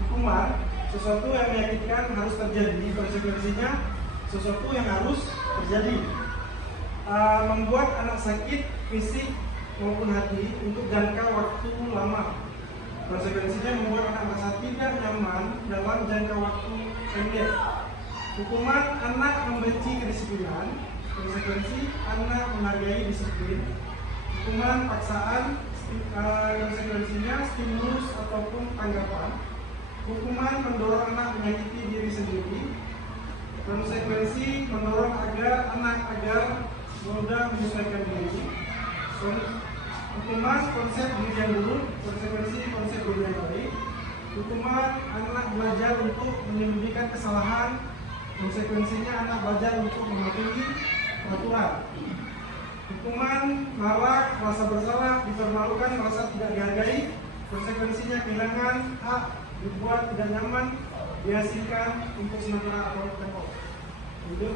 hukuman, sesuatu yang menyakitkan harus terjadi, konsekuensinya sesuatu yang harus terjadi. Membuat anak sakit fisik maupun hati untuk jangka waktu lama. Konsekuensinya membuat anak merasa tidak nyaman dalam jangka waktu pendek. Hukuman anak membenci kedisiplinan. Konsekuensi anak menghargai disiplin. Hukuman paksaan, konsekuensinya stimulus ataupun tanggapan. Hukuman mendorong anak menyakiti diri sendiri. Konsekuensi mendorong anak agar mudah menyesuaikan diri. Hukuman konsep diri yang buruk, konsekuensi konsep diri yang baik. Hukuman anak belajar untuk menyembunyikan kesalahan, konsekuensinya anak belajar untuk mematuhi peraturan. Hukuman marah, merasa bersalah, dipermalukan, merasa tidak dihargai, konsekuensinya kehilangan hak, dibuat tidak nyaman, diasingkan untuk sementara atau tempoh. Hidup.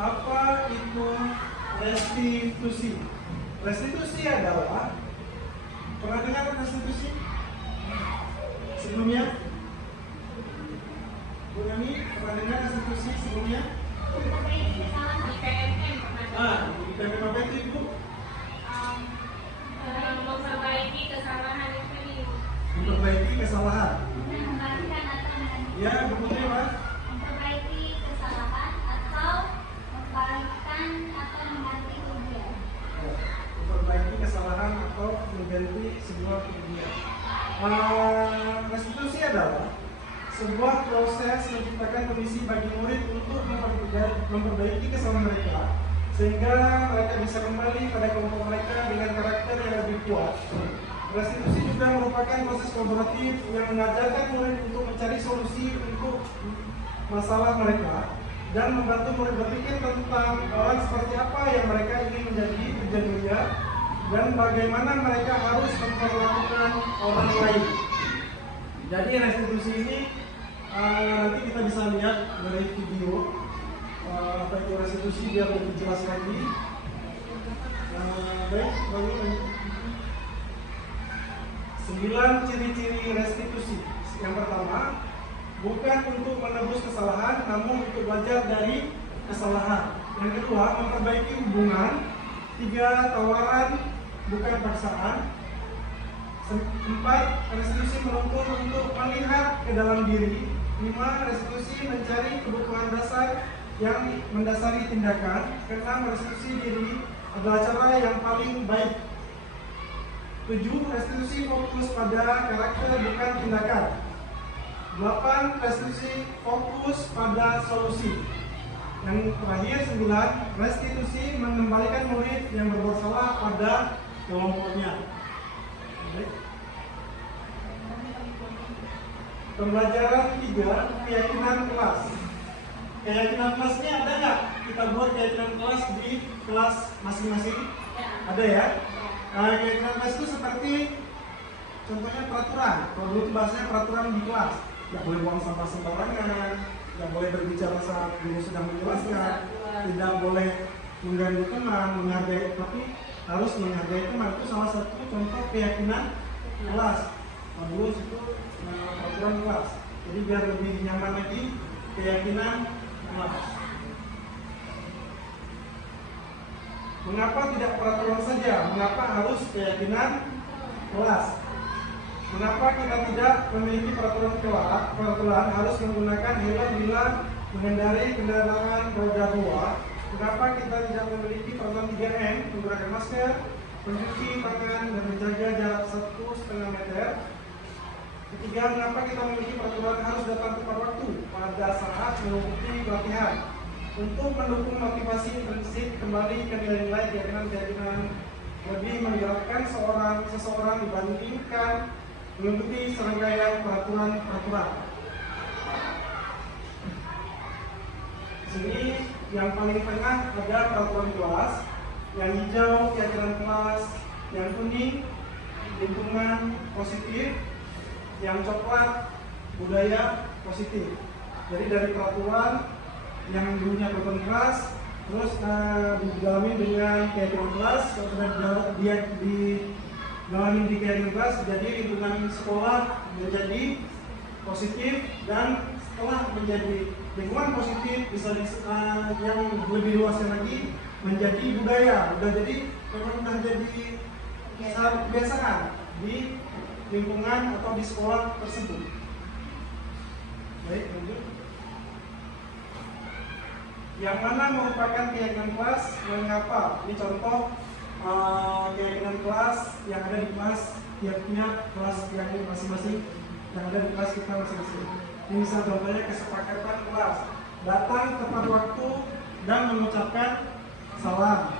Apa itu restitusi? Restitusi adalah, pernah dengar restitusi sebelumnya? Bu Nami, pernah dengar restitusi sebelumnya? Memperbaiki kesalahan. Di PMM pernah Di PMM apa itu Ibu? memperbaiki kesalahan itu di Memperbaiki kesalahan. Mengembalikan atau mengganti. Ya, Bu Putri, Mas. Memperbaiki kesalahan atau membalikkan atau mengganti kerugian. Memperbaiki kesalahan atau mengganti sebuah kerugian. Restitusi adalah sebuah proses menciptakan kondisi bagi murid untuk memperbaiki kesalahan mereka sehingga mereka bisa kembali pada kelompok mereka dengan karakter yang lebih kuat. Restitusi juga merupakan proses kolaboratif yang mengajarkan murid untuk mencari solusi untuk masalah mereka dan membantu murid berpikir tentang orang seperti apa yang mereka ingin menjadi di dunia dan bagaimana mereka harus memperlakukan orang lain. Jadi restitusi ini nanti kita bisa lihat dari video apa itu restitusi biar lebih jelas lagi. Baik, bagi 9 ciri-ciri restitusi. Yang pertama, bukan untuk menebus kesalahan, namun untuk belajar dari kesalahan. Yang kedua, memperbaiki hubungan. 3, tawaran, bukan paksaan. 4, restitusi menuntut untuk melihat ke dalam diri. 5, restitusi mencari kebutuhan dasar yang mendasari tindakan. 6, restitusi diri adalah cara yang paling baik. 7, restitusi fokus pada karakter bukan tindakan. 8, restitusi fokus pada solusi. Yang terakhir 9, restitusi mengembalikan murid yang berbuat salah pada kelompoknya. Pembelajaran 3, keyakinan kelas. Keyakinan kelasnya ada nggak? Kita buat keyakinan kelas di kelas masing-masing. Ada ya? Keyakinan kelas itu seperti contohnya peraturan. Kalau dulu itu bahasanya peraturan di kelas. Nggak boleh buang sampah sembarangan, nggak boleh berbicara saat guru sedang menjelaskan, tidak boleh mengganggu teman, menghargai, tapi harus menghargai teman. Itu salah satu contoh keyakinan kelas. Kalau dulu itu peraturan kelas. Jadi biar lebih nyaman lagi, keyakinan kelas. Mengapa tidak peraturan saja? Mengapa harus keyakinan kelas? Mengapa kita tidak memiliki peraturan kelas? Peraturan harus menggunakan helm bila mengendarai kendaraan roda 2. Mengapa kita tidak memiliki peraturan 3M? Menggunakan masker, mencuci tangan, dan menjaga jarak 1,5 meter. Ketiga, mengapa kita memiliki peraturan harus datang tepat waktu pada saat mengikuti pelatihan? Untuk mendukung motivasi intrinsik kembali ke nilai-nilai keyakinan-keyakinan lebih menggerakkan seseorang dibandingkan mengikuti serangkaian peraturan-peraturan. Sini yang paling tengah ada peraturan kelas, yang hijau keyakinan kelas, yang kuning lingkungan positif, yang coklat budaya positif. Jadi dari peraturan yang dulunya proton kelas, terus didalami dengan keyakinan kelas. Kalau sudah dia didalami di keyakinan kelas, jadi lingkungan sekolah menjadi positif, dan setelah menjadi lingkungan positif bisa yang lebih luasnya lagi menjadi budaya. Jadi memang sudah jadi kebiasaan di lingkungan atau di sekolah tersebut. Baik, lanjut. Yang mana merupakan keyakinan kelas, mengapa? Ini contoh keyakinan kelas yang ada di kelas, tiap-tiap kelas yang masing-masing yang ada di kelas kita masing-masing. Ini misal contohnya kesepakatan kelas, datang tepat waktu dan mengucapkan salam,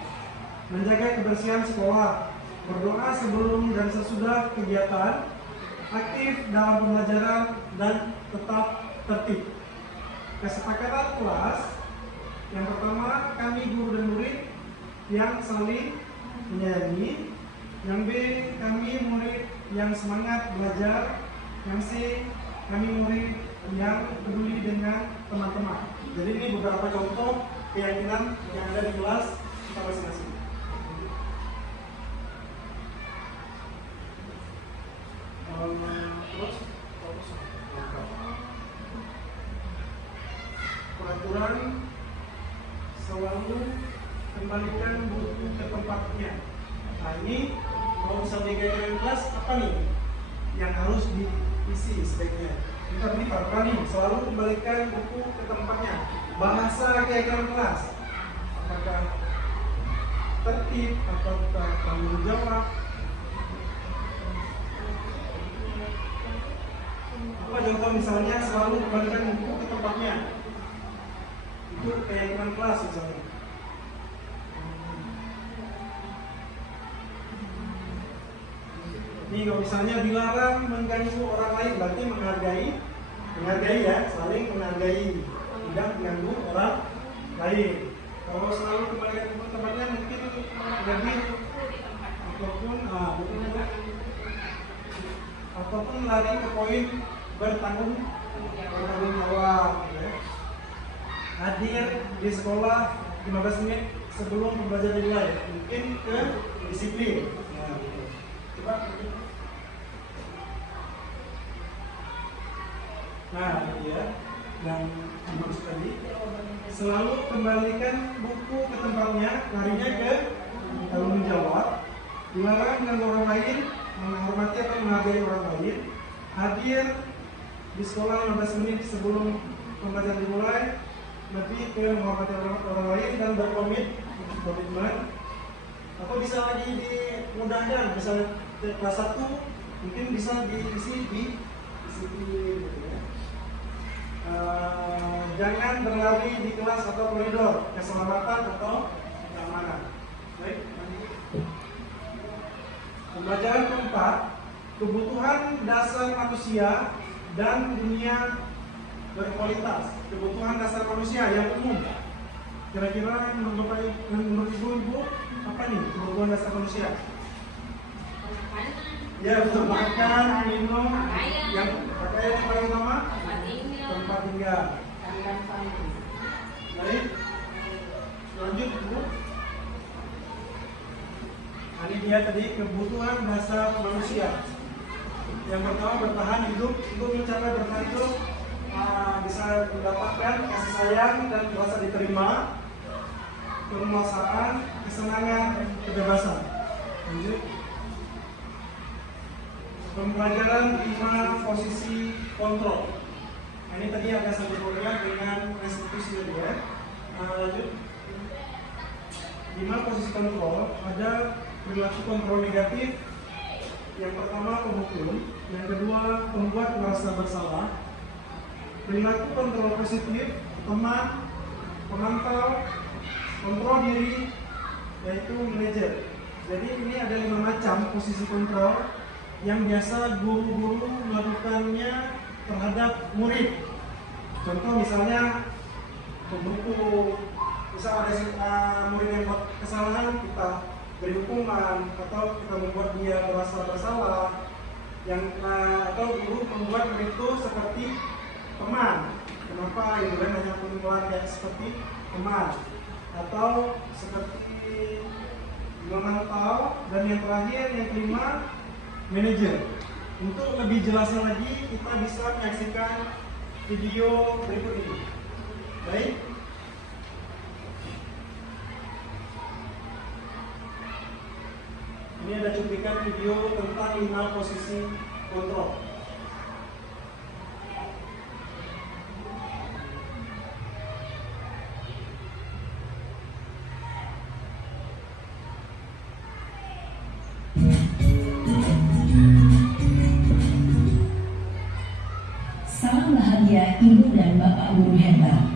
menjaga kebersihan sekolah, berdoa sebelum dan sesudah kegiatan, aktif dalam pembelajaran, dan tetap tertib. Kesepakatan kelas yang pertama, kami guru dan murid yang saling menyayangi. Yang B, kami murid yang semangat belajar. Yang C, kami murid yang peduli dengan teman-teman. Jadi ini beberapa contoh keyakinan yang ada di kelas kita masing-masing. Terus peraturan selalu kembalikan buku ke tempatnya. Nah ini kalau misalnya keyakinan kelas apa nih yang harus diisi sebaiknya? Kita beri peraturan nih, selalu kembalikan buku ke tempatnya. Bahasa keyakinan kelas, apakah tertib, apakah tanggung jawab? Apa contoh misalnya selalu kembalikan buku ke tempatnya? Itu keyakinan kelas misalnya. Ini kalau misalnya dilarang mengganggu orang lain, berarti menghargai ya, saling menghargai, tidak mengganggu orang lain. Kalau selalu kembalikan buku ke tempatnya mungkin lebih ataupun lari ke poin bertanggung jawab. Ya. Hadir di sekolah 15 menit sebelum pembelajaran dimulai, mungkin ke disiplin. Nah, coba. Nah, ini ya, yang dimaksud tadi. Selalu kembalikan buku ke tempatnya, larinya ke tanggung jawab. Dilarang mengganggu orang lain, menghormati atau menghargai orang lain. Hadir di sekolah 15 menit sebelum pembelajaran dimulai, lebih ke menghormati orang lain dan berkomitmen. Atau bisa lagi dimudahkan, misalnya kelas 1 mungkin bisa diisi di disiplin gitu ya. Jangan berlari di kelas atau koridor, keselamatan atau keamanan. Baik, pembelajaran keempat, kebutuhan dasar manusia dan dunia berkualitas. Kebutuhan dasar manusia yang umum. Kira-kira menurut ibu apa nih kebutuhan dasar manusia? Ya, untuk makan, minum, yang pakaian yang paling utama, tempat tinggal. Baik, lanjut Bu. Ini dia tadi kebutuhan dasar manusia. Yang pertama bertahan hidup. Untuk mencapai bertahan hidup bisa mendapatkan kasih sayang dan merasa diterima, penguasaan, kesenangan, kebebasan. Lanjut. Pembelajaran 5 posisi kontrol. Nah, ini tadi ada satu program dengan restitusi ya. Lanjut. 5 posisi kontrol. Ada perilaku kontrol negatif. Yang pertama pemukul, yang kedua membuat merasa bersalah. Perilaku kontrol positif, teman, pemantau, kontrol diri, yaitu manajer. Jadi ini ada 5 macam posisi kontrol yang biasa guru-guru melakukannya terhadap murid. Contoh misalnya pemukul, misal ada murid yang buat kesalahan, kita beri hukuman atau kita membuat dia merasa bersalah, atau guru membuat murid itu seperti teman apa ibu kan hanya pengeluaran seperti teman atau seperti memantau, dan yang terakhir yang kelima manajer. Untuk lebih jelasnya lagi kita bisa menyaksikan video berikut ini. Baik. Ini ada cuplikan video tentang 5 posisi kontrol. Salam bahagia Ibu dan Bapak Guru hebat.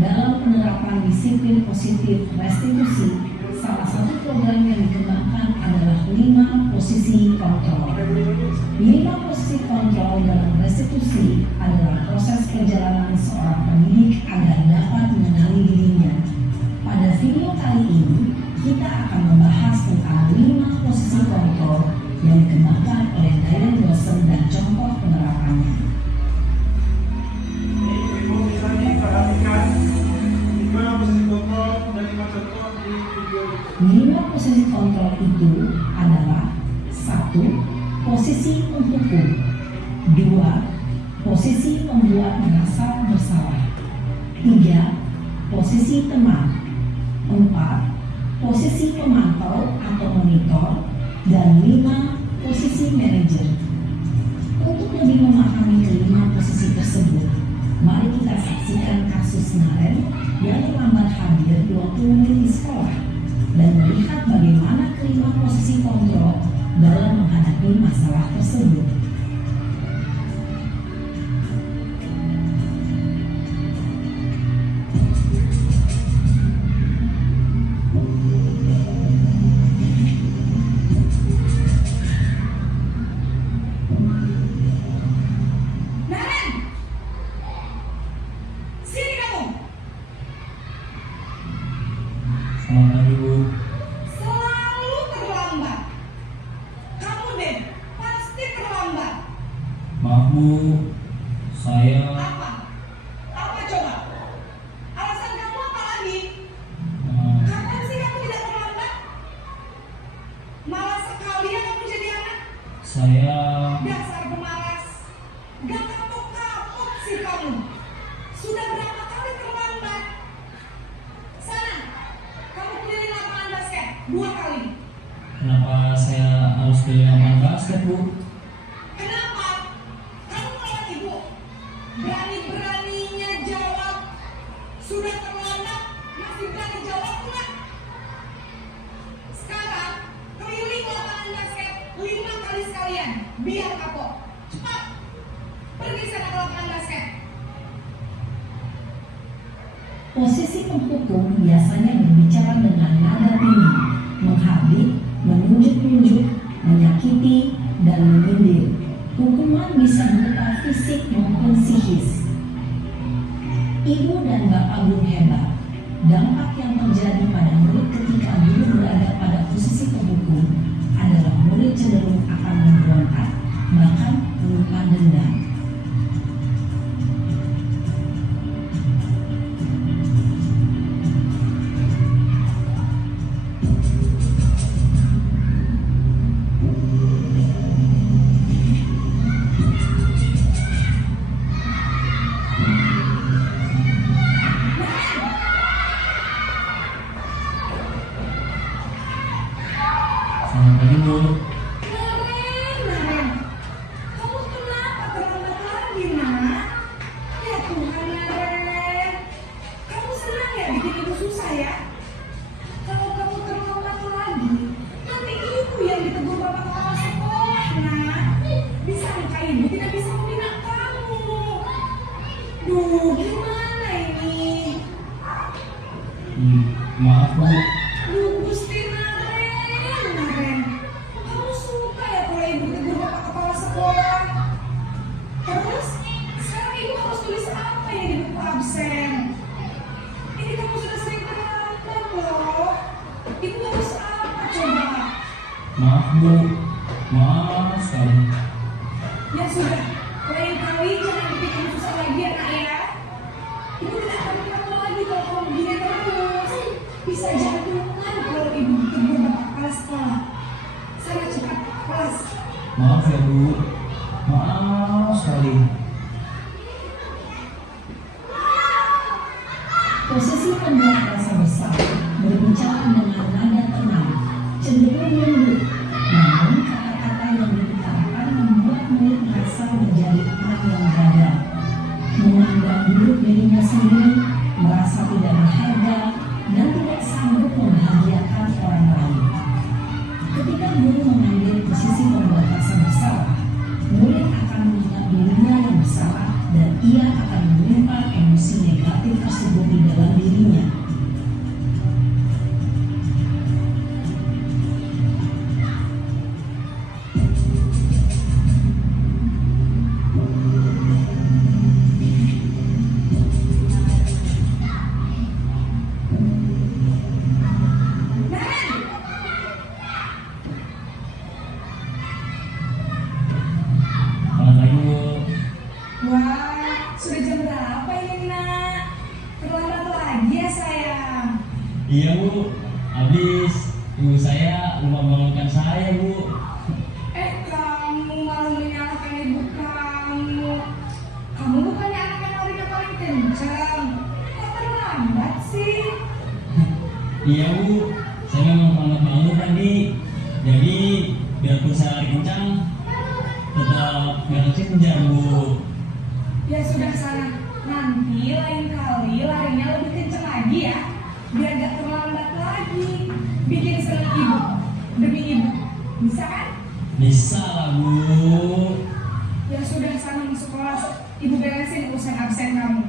Dalam penerapan disiplin positif restitusi, salah satu program yang dikembangkan adalah 5 posisi kontrol. 5 posisi kontrol dalam restitusi adalah proses perjalanan seorang pendidik agar dapat mengenali dirinya. Pada video kali ini, kita akan membahas tentang 5 posisi kontrol yang dikembangkan oleh Dairen Dosen dan contoh penerapannya. Ibu bisa diperhatikan 5 posisi kontrol dan 5 contoh di video ini. 5 posisi kontrol itu adalah 1. Posisi menghukum. 2. Posisi membuat merasa bersalah. 3. Posisi teman. 4. Posisi pemantau atau monitor. Dan 5. Posisi manajer. Untuk lebih memahami kelima posisi tersebut, mari kita saksikan kasus Naren yang terlambat hadir 20 menit di sekolah dan melihat bagaimana kelima posisi kontrol dalam menghadapi masalah tersebut. Selamat pagi, Bu. Selalu terlambat. Kamu deh pasti terlambat. Maaf, Bu. Saya Apa? Apa coba? Alasan kamu apa lagi? Kapan sih kamu tidak terlambat? Malas sekali ya kamu jadi anak. saya Dasar pemalas. Gak kapok-kapok sih kamu. Sudah berapa kali terlambat? Sana, kamu keliling lapangan basket 2 kali. kenapa saya harus pilih lapangan basket, Bu? Kenapa? Kamu melawan ibu. Berani-beraninya jawab. Sudah terlambat, masih berani jawab enggak? Sekarang, keliling lapangan basket 5 kali sekalian. Biar kapok. Cepat. Pergi sana ke lapangan basket. Posisi penghukum biasanya berbicara dengan nada tinggi, menghardik, menunjuk-nunjuk, menyakiti, dan menyindir. Hukuman bisa berupa fisik maupun psikis. Ibu dan Bapak Guru hebat, dampak yang terjadi pada murid ketika guru berada pada posisi penghukum adalah murid cenderung akan memberontak, bahkan menyimpan dendam. Selamat pagi, Bu. Naren. Kamu kenapa terlambat lagi, nak? Ya Tuhan, Naren. Kamu senang ya bikin ibu susah ya? Kalau kamu terlambat lagi, nanti ibu yang ditegur bapak kepala sekolah, nak. Disangka ibu tidak bisa membina kamu. Duh, gimana ini? Maaf, Bu. Duh, Gusti Naren. Kamu suka ya kalau ibu ditegur bapak kepala sekolah? Terus, sekarang ibu harus tulis apa yang di buku absen? Ini kamu sudah sering terlambat loh. Ibu harus apa coba? Maaf, Bu. Maaf sekali. Ya sudah, lain kali jangan bikin ibu susah lagi ya nak ya. Ibu tidak akan kamu lagi kalau kamu begini terus. Bisa jantungan kalau ibu tegur bapak kepala sekolah. Sana cepat kelas. Maaf ya Bu, maaf sekali. Posisi pembuat rasa bersalah berbicara dengan nada tenang, cenderung lembut, namun kata-kata yang diutarakan membuat murid merasa menjadi anak yang gagal, memandang buruk dirinya sendiri, merasa tidak berharga, dan tidak sanggup membahagiakan orang lain. Ketika guru mengambil posisi pembuat rasa bersalah, murid akan mengingat dirinya yang bersalah dan ia akan menyimpan emosi negatif tersebut di dalam dirinya. Selamat pagi Bu. Wah, sudah jam berapa ini nak? Terlambat lagi ya sayang. Iya Bu, habis ibu saya lupa bangunkan saya Bu. Kamu malah menyalahkan ibu kamu. Kamu bukannya anak yang larinya paling kencang. Kok terlambat sih? Iya Bu, saya memang terlambat bangun tadi. Jadi biarpun saya lari kencang, tetap gak kejar Bu. Ya sudah sana. Nanti lain kali larinya lebih kencang lagi ya. Biar gak terlambat lagi. Bikin senang ibu. Demi ibu. Bisa kan? Bisa lah Bu. Ya sudah sana masuk kelas. Ibu beresin urusan absen kamu.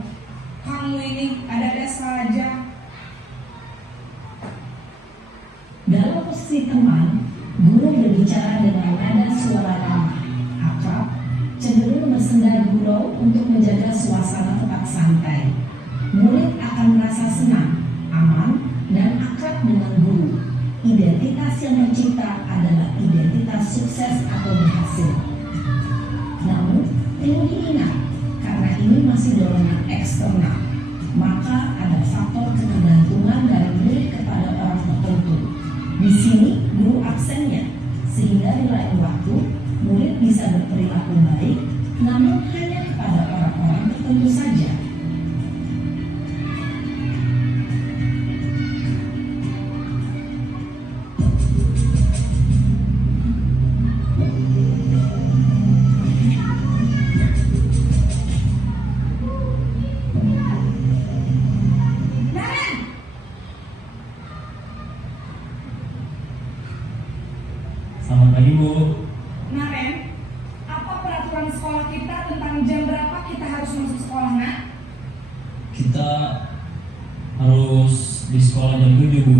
Kamu ini ada-ada saja. Dalam posisi teman, guru berbicara dengan nada suara ramah, akrab, cenderung bersenda gurau untuk menjaga suasana tetap santai. Murid akan merasa senang, aman, dan akrab dengan guru. Identitas yang tercipta adalah identitas sukses atau berhasil. Namun, perlu diingat, karena ini masih dorongan eksternal, maka ada faktor ketergantungan dari murid kepada orang tertentu. Di sini guru absennya, sehingga di lain waktu murid bisa berperilaku baik, namun hanya kepada orang-orang tertentu saja. Naren! Selamat pagi Bu. Naren, apa peraturan sekolah kita tentang jam berapa kita harus masuk sekolah, nak? Kita harus di sekolah jam 7 Bu.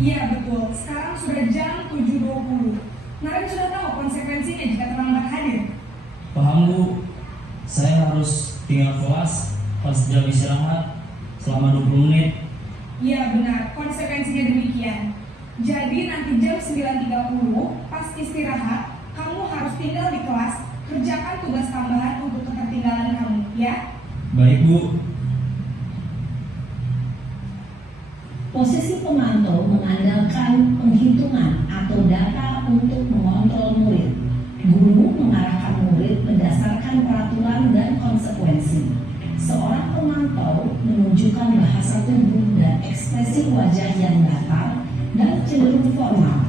Iya betul, sekarang sudah jam 7.20. Naren sudah tahu konsekuensinya jika terlambat hadir. Paham Bu, saya harus tinggal kelas pas jam istirahat selama 20 menit. Iya benar, konsekuensinya demikian. Jadi nanti jam 9.30 pas istirahat, kamu harus tinggal di kelas, kerjakan tugas tambahan untuk ketertinggalan kamu, ya? Baik Bu. Posisi pemantau mengandalkan penghitungan atau data untuk mengontrol murid. Guru mengarahkan murid berdasarkan peraturan dan konsekuensi. Seorang pemantau menunjukkan bahasa tubuh dan ekspresi wajah yang datar dan cenderung formal.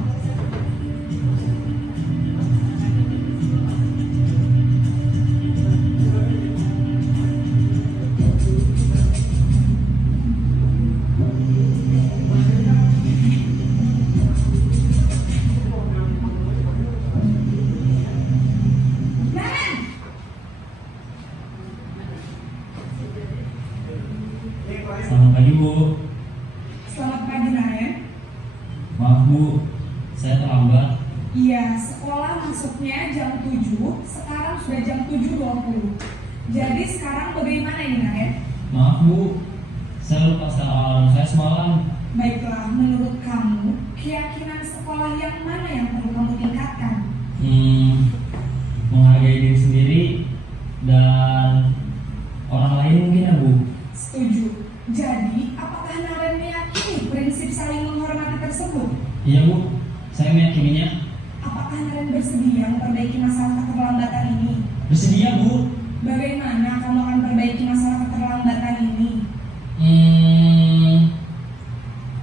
Selamat pagi Bu. Selamat pagi, Naren. Maaf Bu, saya terlambat. Iya, sekolah masuknya jam 7, sekarang sudah jam 7.20. Jadi sekarang bagaimana ini, Naren? Maaf Bu, saya lupa setel alarm saya semalam. Baiklah, menurut kamu, keyakinan sekolah yang mana yang perlu kamu tingkatkan? Menghargai diri sendiri dan orang lain mungkin ya Bu. Setuju. bersedia memperbaiki masalah keterlambatan ini? Bersedia, Bu. Bagaimana kamu akan perbaiki masalah keterlambatan ini?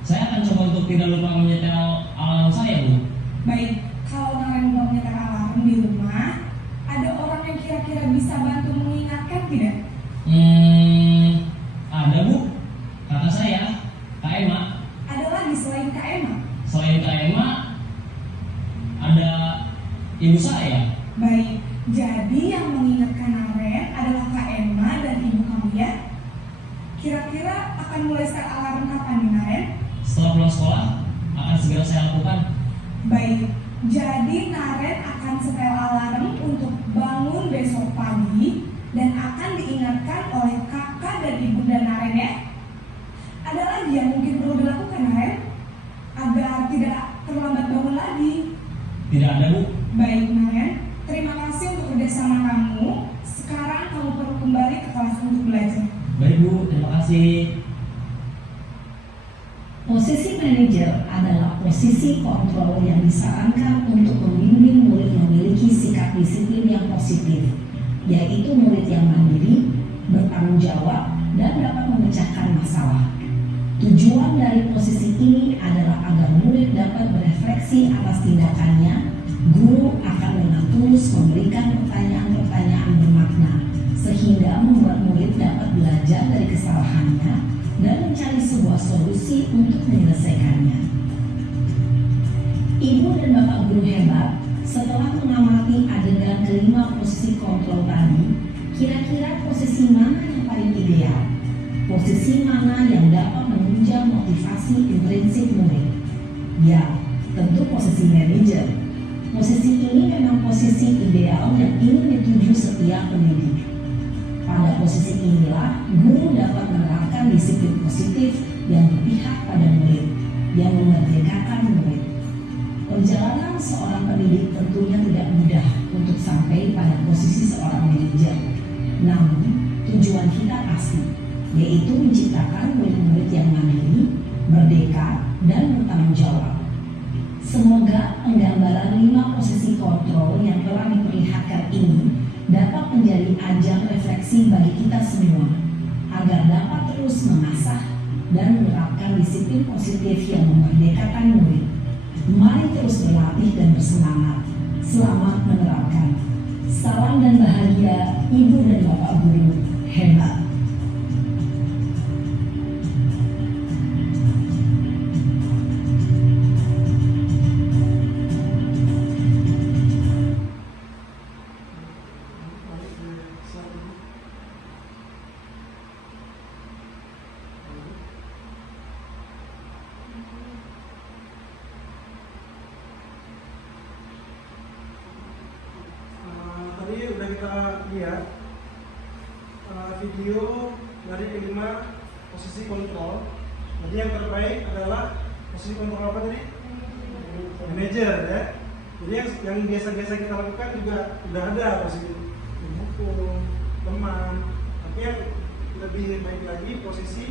Saya akan coba untuk tidak lupa menyetel alarm saya, Bu. Baik, kalau Naren lupa menyetel alarm di rumah, ada orang yang kira-kira bisa bantu mengingatkan tidak? Ada, Bu. Kakak saya, Kak Emma. Ada lagi selain Kak Emma? Selain Kak Emma, ada ibu saya. Baik, jadi yang mengingatkan Naren adalah Kak Emma dan ibu kamu ya? Kira-kira akan mulai start alarm kapan nih Naren? Setelah pulang sekolah, akan segera saya lakukan. Baik, jadi Naren akan setel alarm untuk bangun besok pagi dan akan diingatkan oleh kakak dan ibunda Naren ya. Ada lagi yang mungkin perlu dilakukan Naren agar tidak terlambat bangun lagi? Tidak ada, Bu. Baik Naren, terima kasih untuk kerjasama kamu. Sekarang kamu perlu kembali ke kelas untuk belajar. Baik, Bu. Terima kasih. Posisi manajer adalah posisi kontrol yang disarankan untuk membimbing murid memiliki sikap disiplin yang positif, yaitu murid yang mandiri, bertanggung jawab, dan dapat memecahkan masalah. Tujuan dari posisi ini adalah agar murid dapat berefleksi atas tindakannya. Guru akan dengan tulus memberikan pertanyaan-pertanyaan bermakna, sehingga membuat murid dapat belajar dari kesalahannya dan mencari sebuah solusi untuk menyelesaikannya. Ibu dan Bapak guru hebat, setelah mengamati adegan kelima posisi kontrol tadi, kira-kira posisi mana yang paling ideal? Posisi mana yang dapat menunjang motivasi intrinsik murid? Ya, tentu posisi manajer. Posisi ini memang posisi ideal yang ingin dituju setiap pendidik. Pada posisi inilah, guru dapat menerapkan disiplin positif yang berpihak pada murid, yang memerdekakan murid. Perjalanan seorang pendidik tentunya tidak mudah untuk sampai pada posisi seorang manajer. Namun, tujuan kita pasti, yaitu menciptakan murid-murid yang mandiri, merdeka, dan bertanggung jawab. Semoga penggambaran 5 posisi kontrol yang telah diperlihatkan ini dapat menjadi ajang refleksi bagi kita semua, agar dapat terus mengasah dan menerapkan disiplin positif yang memerdekakan murid. Mari terus berlatih dan bersemangat. Selamat menerapkan. Salam dan bahagia Ibu dan Bapak guru hebat. Tadi udah kita lihat video dari kelima posisi kontrol. Jadi yang terbaik adalah posisi kontrol apa tadi? Manager ya. Jadi yang biasa-biasa kita lakukan juga udah ada posisi mendukung, teman. Tapi yang lebih baik lagi posisi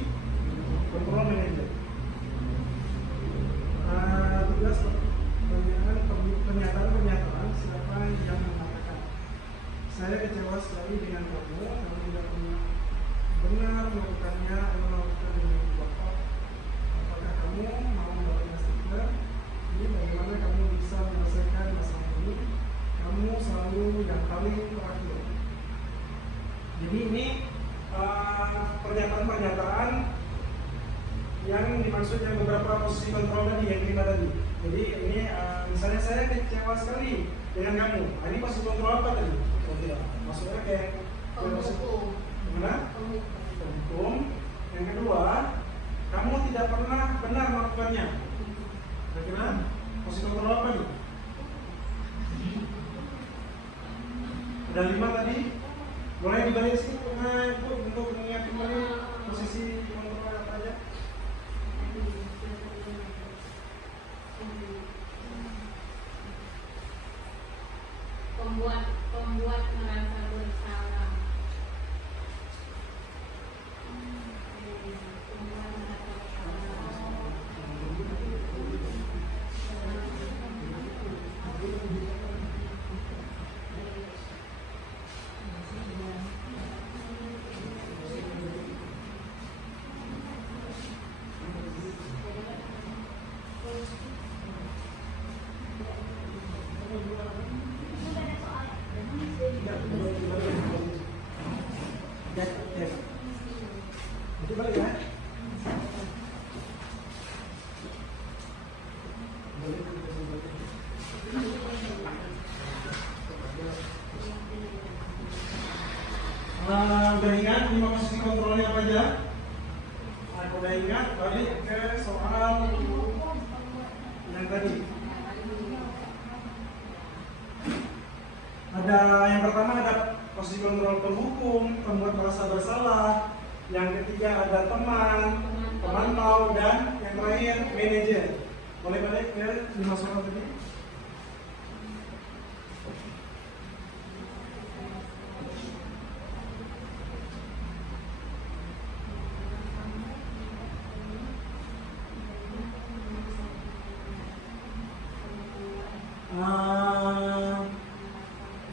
kontrol manager. Tugas pernyataan siapa yang mengatakan saya kecewa sekali dengan kamu tidak punya benar melakukannya atau melakukan dengan bapak. Apakah kamu mau mendapatkan stiker? Jadi bagaimana kamu bisa menyelesaikan masalah ini? Kamu selalu yang paling terakhir. Jadi ini pernyataan-pernyataan yang dimaksud yang beberapa posisi kontrol tadi, yang kelima tadi. Jadi ini misalnya saya kecewa sekali dengan kamu. Nah, ini posisi kontrol apa tadi? Maksudnya kayak Penghukum. Gimana? Penghukum. Yang kedua, kamu tidak pernah benar melakukannya. Kira-kira posisi kontrol apa nih? Ada 5 tadi. Boleh dibalik sedikit untuk mengingat kembali posisi kontrol apa aja? Pembuat merasa bersalah. Udah ingat 5 posisi kontrolnya apa aja? Aku udah ingat, balik ke soal yang tadi. Ada yang pertama ada posisi kontrol penghukum, pembuat merasa bersalah. Yang ketiga ada teman, pemantau, dan yang terakhir manajer. Boleh balik ke 5 soal tadi?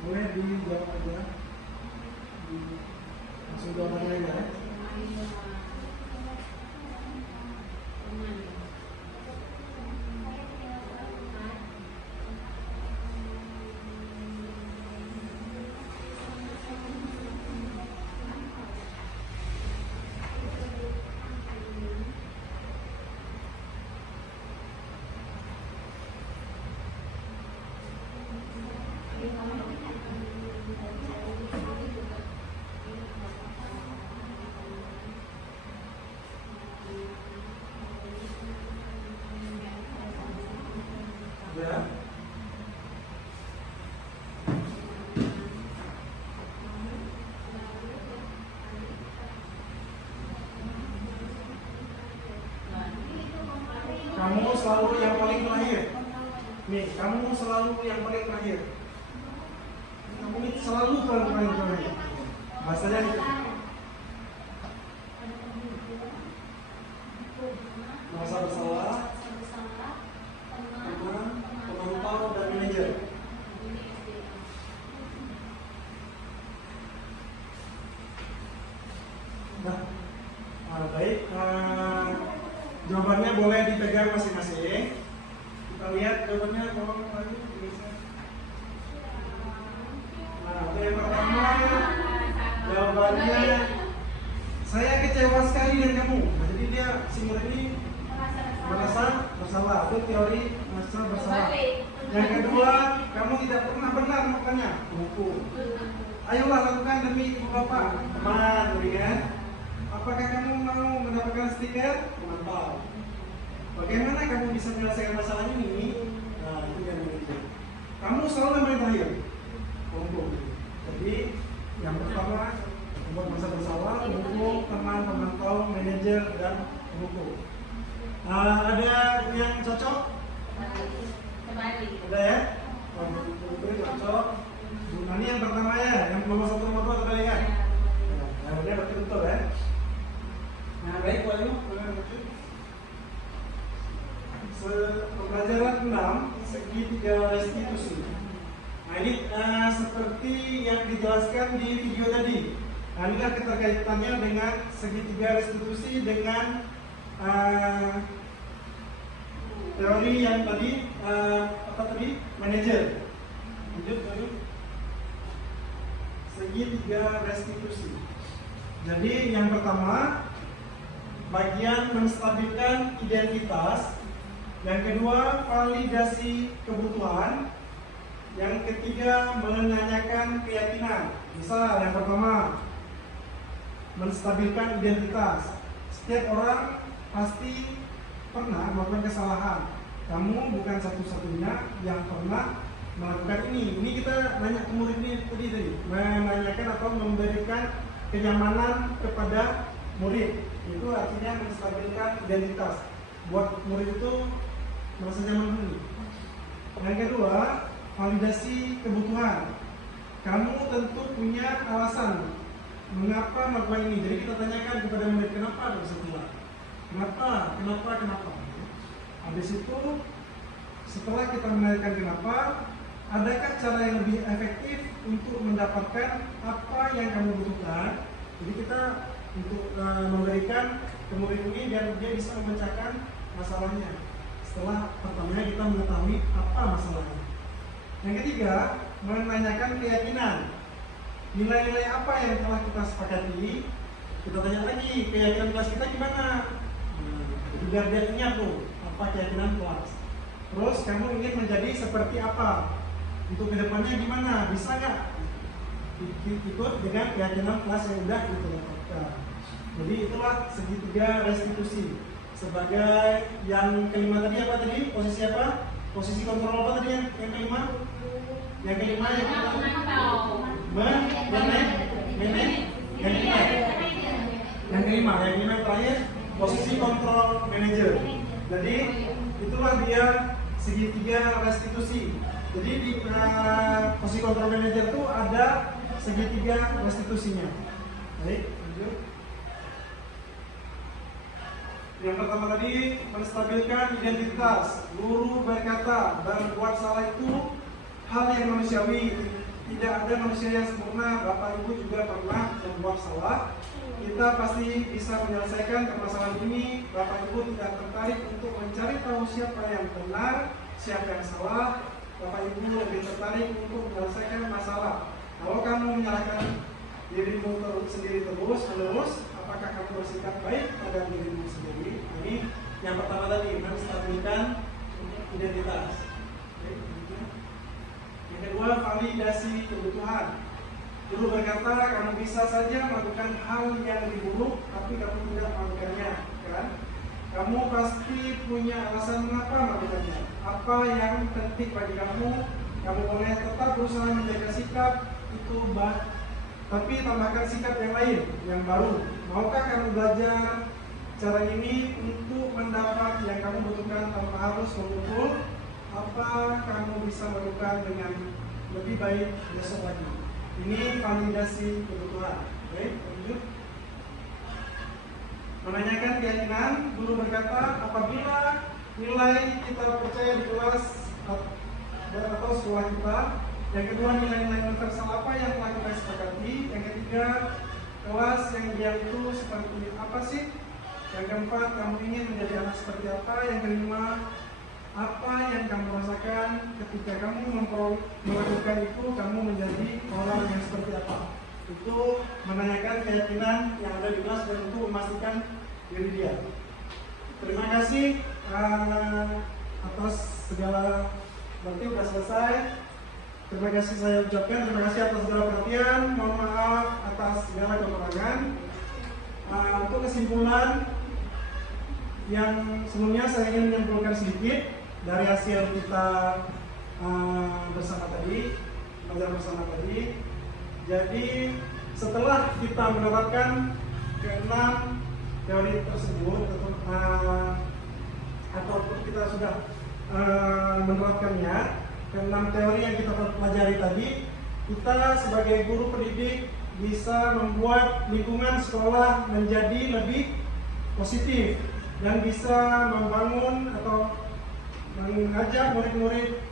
Boleh dijawab aja. Langsung jawabannya aja ya. Ya. Kamu selalu yang paling terakhir. Nih, kamu selalu yang paling terakhir. Kamu ini selalu paling terakhir. Bahasanya itu. Merasa bersalah, teman, pemantau, dan manajer. Nah, baik. Jawabannya boleh dipegang masing-masing. Kita lihat jawabannya, tolong lagi. Nah, yang pertama, jawabannya saya kecewa sekali dengan kamu. Nah, jadi dia si murid ini merasa bersalah. Itu teori merasa bersalah. Yang kedua, kamu tidak pernah benar makanya buku. Ayolah lakukan demi ibu bapak, teman, ya. Apakah kamu mau mendapatkan stiker? Mantap. Bagaimana kamu bisa menyelesaikan masalah ini? Nah, itu yang berikut. Kamu selalu yang paling terakhir. Kumpul. Jadi yang pertama membuat merasa bersalah, buku, teman, pemantau, manajer, dan buku. Ada yang cocok? Ada ya? Buku cocok. Nah, ini yang pertama ya, yang nomor 1 nomor 2 terkali kan? Nah, udah berarti betul ya. Nah, baik, Pak Yu, pembelajaran 6 segitiga restitusi. Nah, ini seperti yang dijelaskan di video tadi. Nah, ini kan keterkaitannya dengan segitiga restitusi dengan teori yang tadi apa tadi? Manajer. Lanjut, Pak Yu. Segitiga restitusi. Jadi yang pertama bagian menstabilkan identitas, yang kedua validasi kebutuhan, yang ketiga menanyakan keyakinan. Misal yang pertama menstabilkan identitas. Setiap orang pasti pernah melakukan kesalahan. Kamu bukan satu-satunya yang pernah melakukan ini. Ini kita nanya ke murid ini tadi, menanyakan atau memberikan kenyamanan kepada murid. Itu artinya menstabilkan identitas. Buat murid itu merasa nyaman dulu. Yang kedua, validasi kebutuhan. Kamu tentu punya alasan mengapa melakukan ini. Jadi kita tanyakan kepada murid, kenapa ada setelah? Kenapa? Habis itu setelah kita menanyakan kenapa, adakah cara yang lebih efektif untuk mendapatkan apa yang kamu butuhkan? Jadi kita untuk memberikan ke murid ini biar dia bisa memecahkan masalahnya. Setelah pertamanya kita mengetahui apa masalahnya. Yang ketiga, menanyakan keyakinan. Nilai-nilai apa yang telah kita sepakati? Kita tanya lagi, keyakinan kelas kita gimana? Biar dia ingat tuh apa keyakinan kelas. Terus kamu ingin menjadi seperti apa? Untuk kedepannya gimana? Bisa nggak? ikut dengan keyakinan kelas yang udah ditetapkan. Jadi itulah segitiga restitusi. Sebagai yang kelima tadi apa tadi? Posisi apa? Posisi kontrol apa tadi yang kelima? Yang kelima yang yang kelima yang terakhir posisi kontrol manager. Jadi itulah dia segitiga restitusi. Jadi di posisi kontrol manager itu ada segitiga restitusinya. Baik, lanjut. Yang pertama tadi menstabilkan identitas. Guru berkata berbuat salah itu hal yang manusiawi. Tidak ada manusia yang sempurna. Bapak Ibu juga pernah membuat salah. Kita pasti bisa menyelesaikan permasalahan ini. Bapak Ibu tidak tertarik untuk mencari tahu siapa yang benar, siapa yang salah. Bapak Ibu lebih tertarik untuk menyelesaikan masalah. Kalau kamu menyalahkan dirimu sendiri terus-menerus, apakah kamu bersikap baik pada dirimu sendiri? Ini yang pertama tadi, menstabilkan identitas. Yang kedua, validasi kebutuhan. Guru berkata, kamu bisa saja melakukan hal yang lebih buruk, tapi kamu tidak melakukannya, kan? Kamu pasti punya alasan mengapa melakukannya. Apa yang penting bagi kamu? Kamu boleh tetap berusaha menjaga sikap itu, tapi tambahkan sikap yang lain, yang baru. Maukah kamu belajar cara ini untuk mendapat yang kamu butuhkan tanpa harus memukul? Apa kamu bisa melakukan dengan lebih baik besok lagi? Ini validasi kebutuhan. Baik, lanjut. Menanyakan keyakinan. Guru berkata, apabila nilai kita percaya di kelas atau sekolah kita. Yang kedua, nilai-nilai universal apa yang telah kita sepakati. Yang ketiga, kelas yang dia itu seperti apa sih. Yang keempat, kamu ingin menjadi anak seperti apa. Yang kelima, apa yang kamu rasakan ketika kamu melakukan itu, kamu menjadi orang yang seperti apa. Itu menanyakan keyakinan yang ada di kelas dan untuk memastikan diri dia. Terima kasih atas segala, berarti sudah selesai. Terima kasih saya ucapkan, terima kasih atas segala perhatian. Mohon maaf atas segala kekurangan. Untuk kesimpulan yang sebelumnya saya ingin menyimpulkan sedikit dari hasil kita bersama tadi, belajar bersama tadi. Jadi setelah kita menerapkan ke-6 teori tersebut atau kita sudah menerapkannya, ke-6 teori yang kita pelajari tadi, kita sebagai guru pendidik bisa membuat lingkungan sekolah menjadi lebih positif dan bisa membangun atau mengajak murid-murid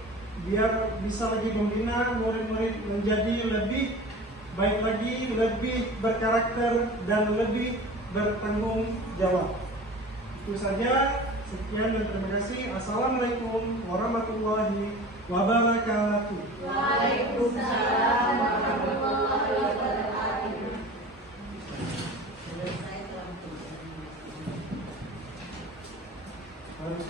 biar bisa lagi membina murid-murid menjadi lebih baik lagi, lebih berkarakter dan lebih bertanggung jawab. Itu saja. Sekian dan terima kasih. Assalamualaikum warahmatullahi wabarakatuh. Waalaikumsalam warahmatullahi wabarakatuh. Harus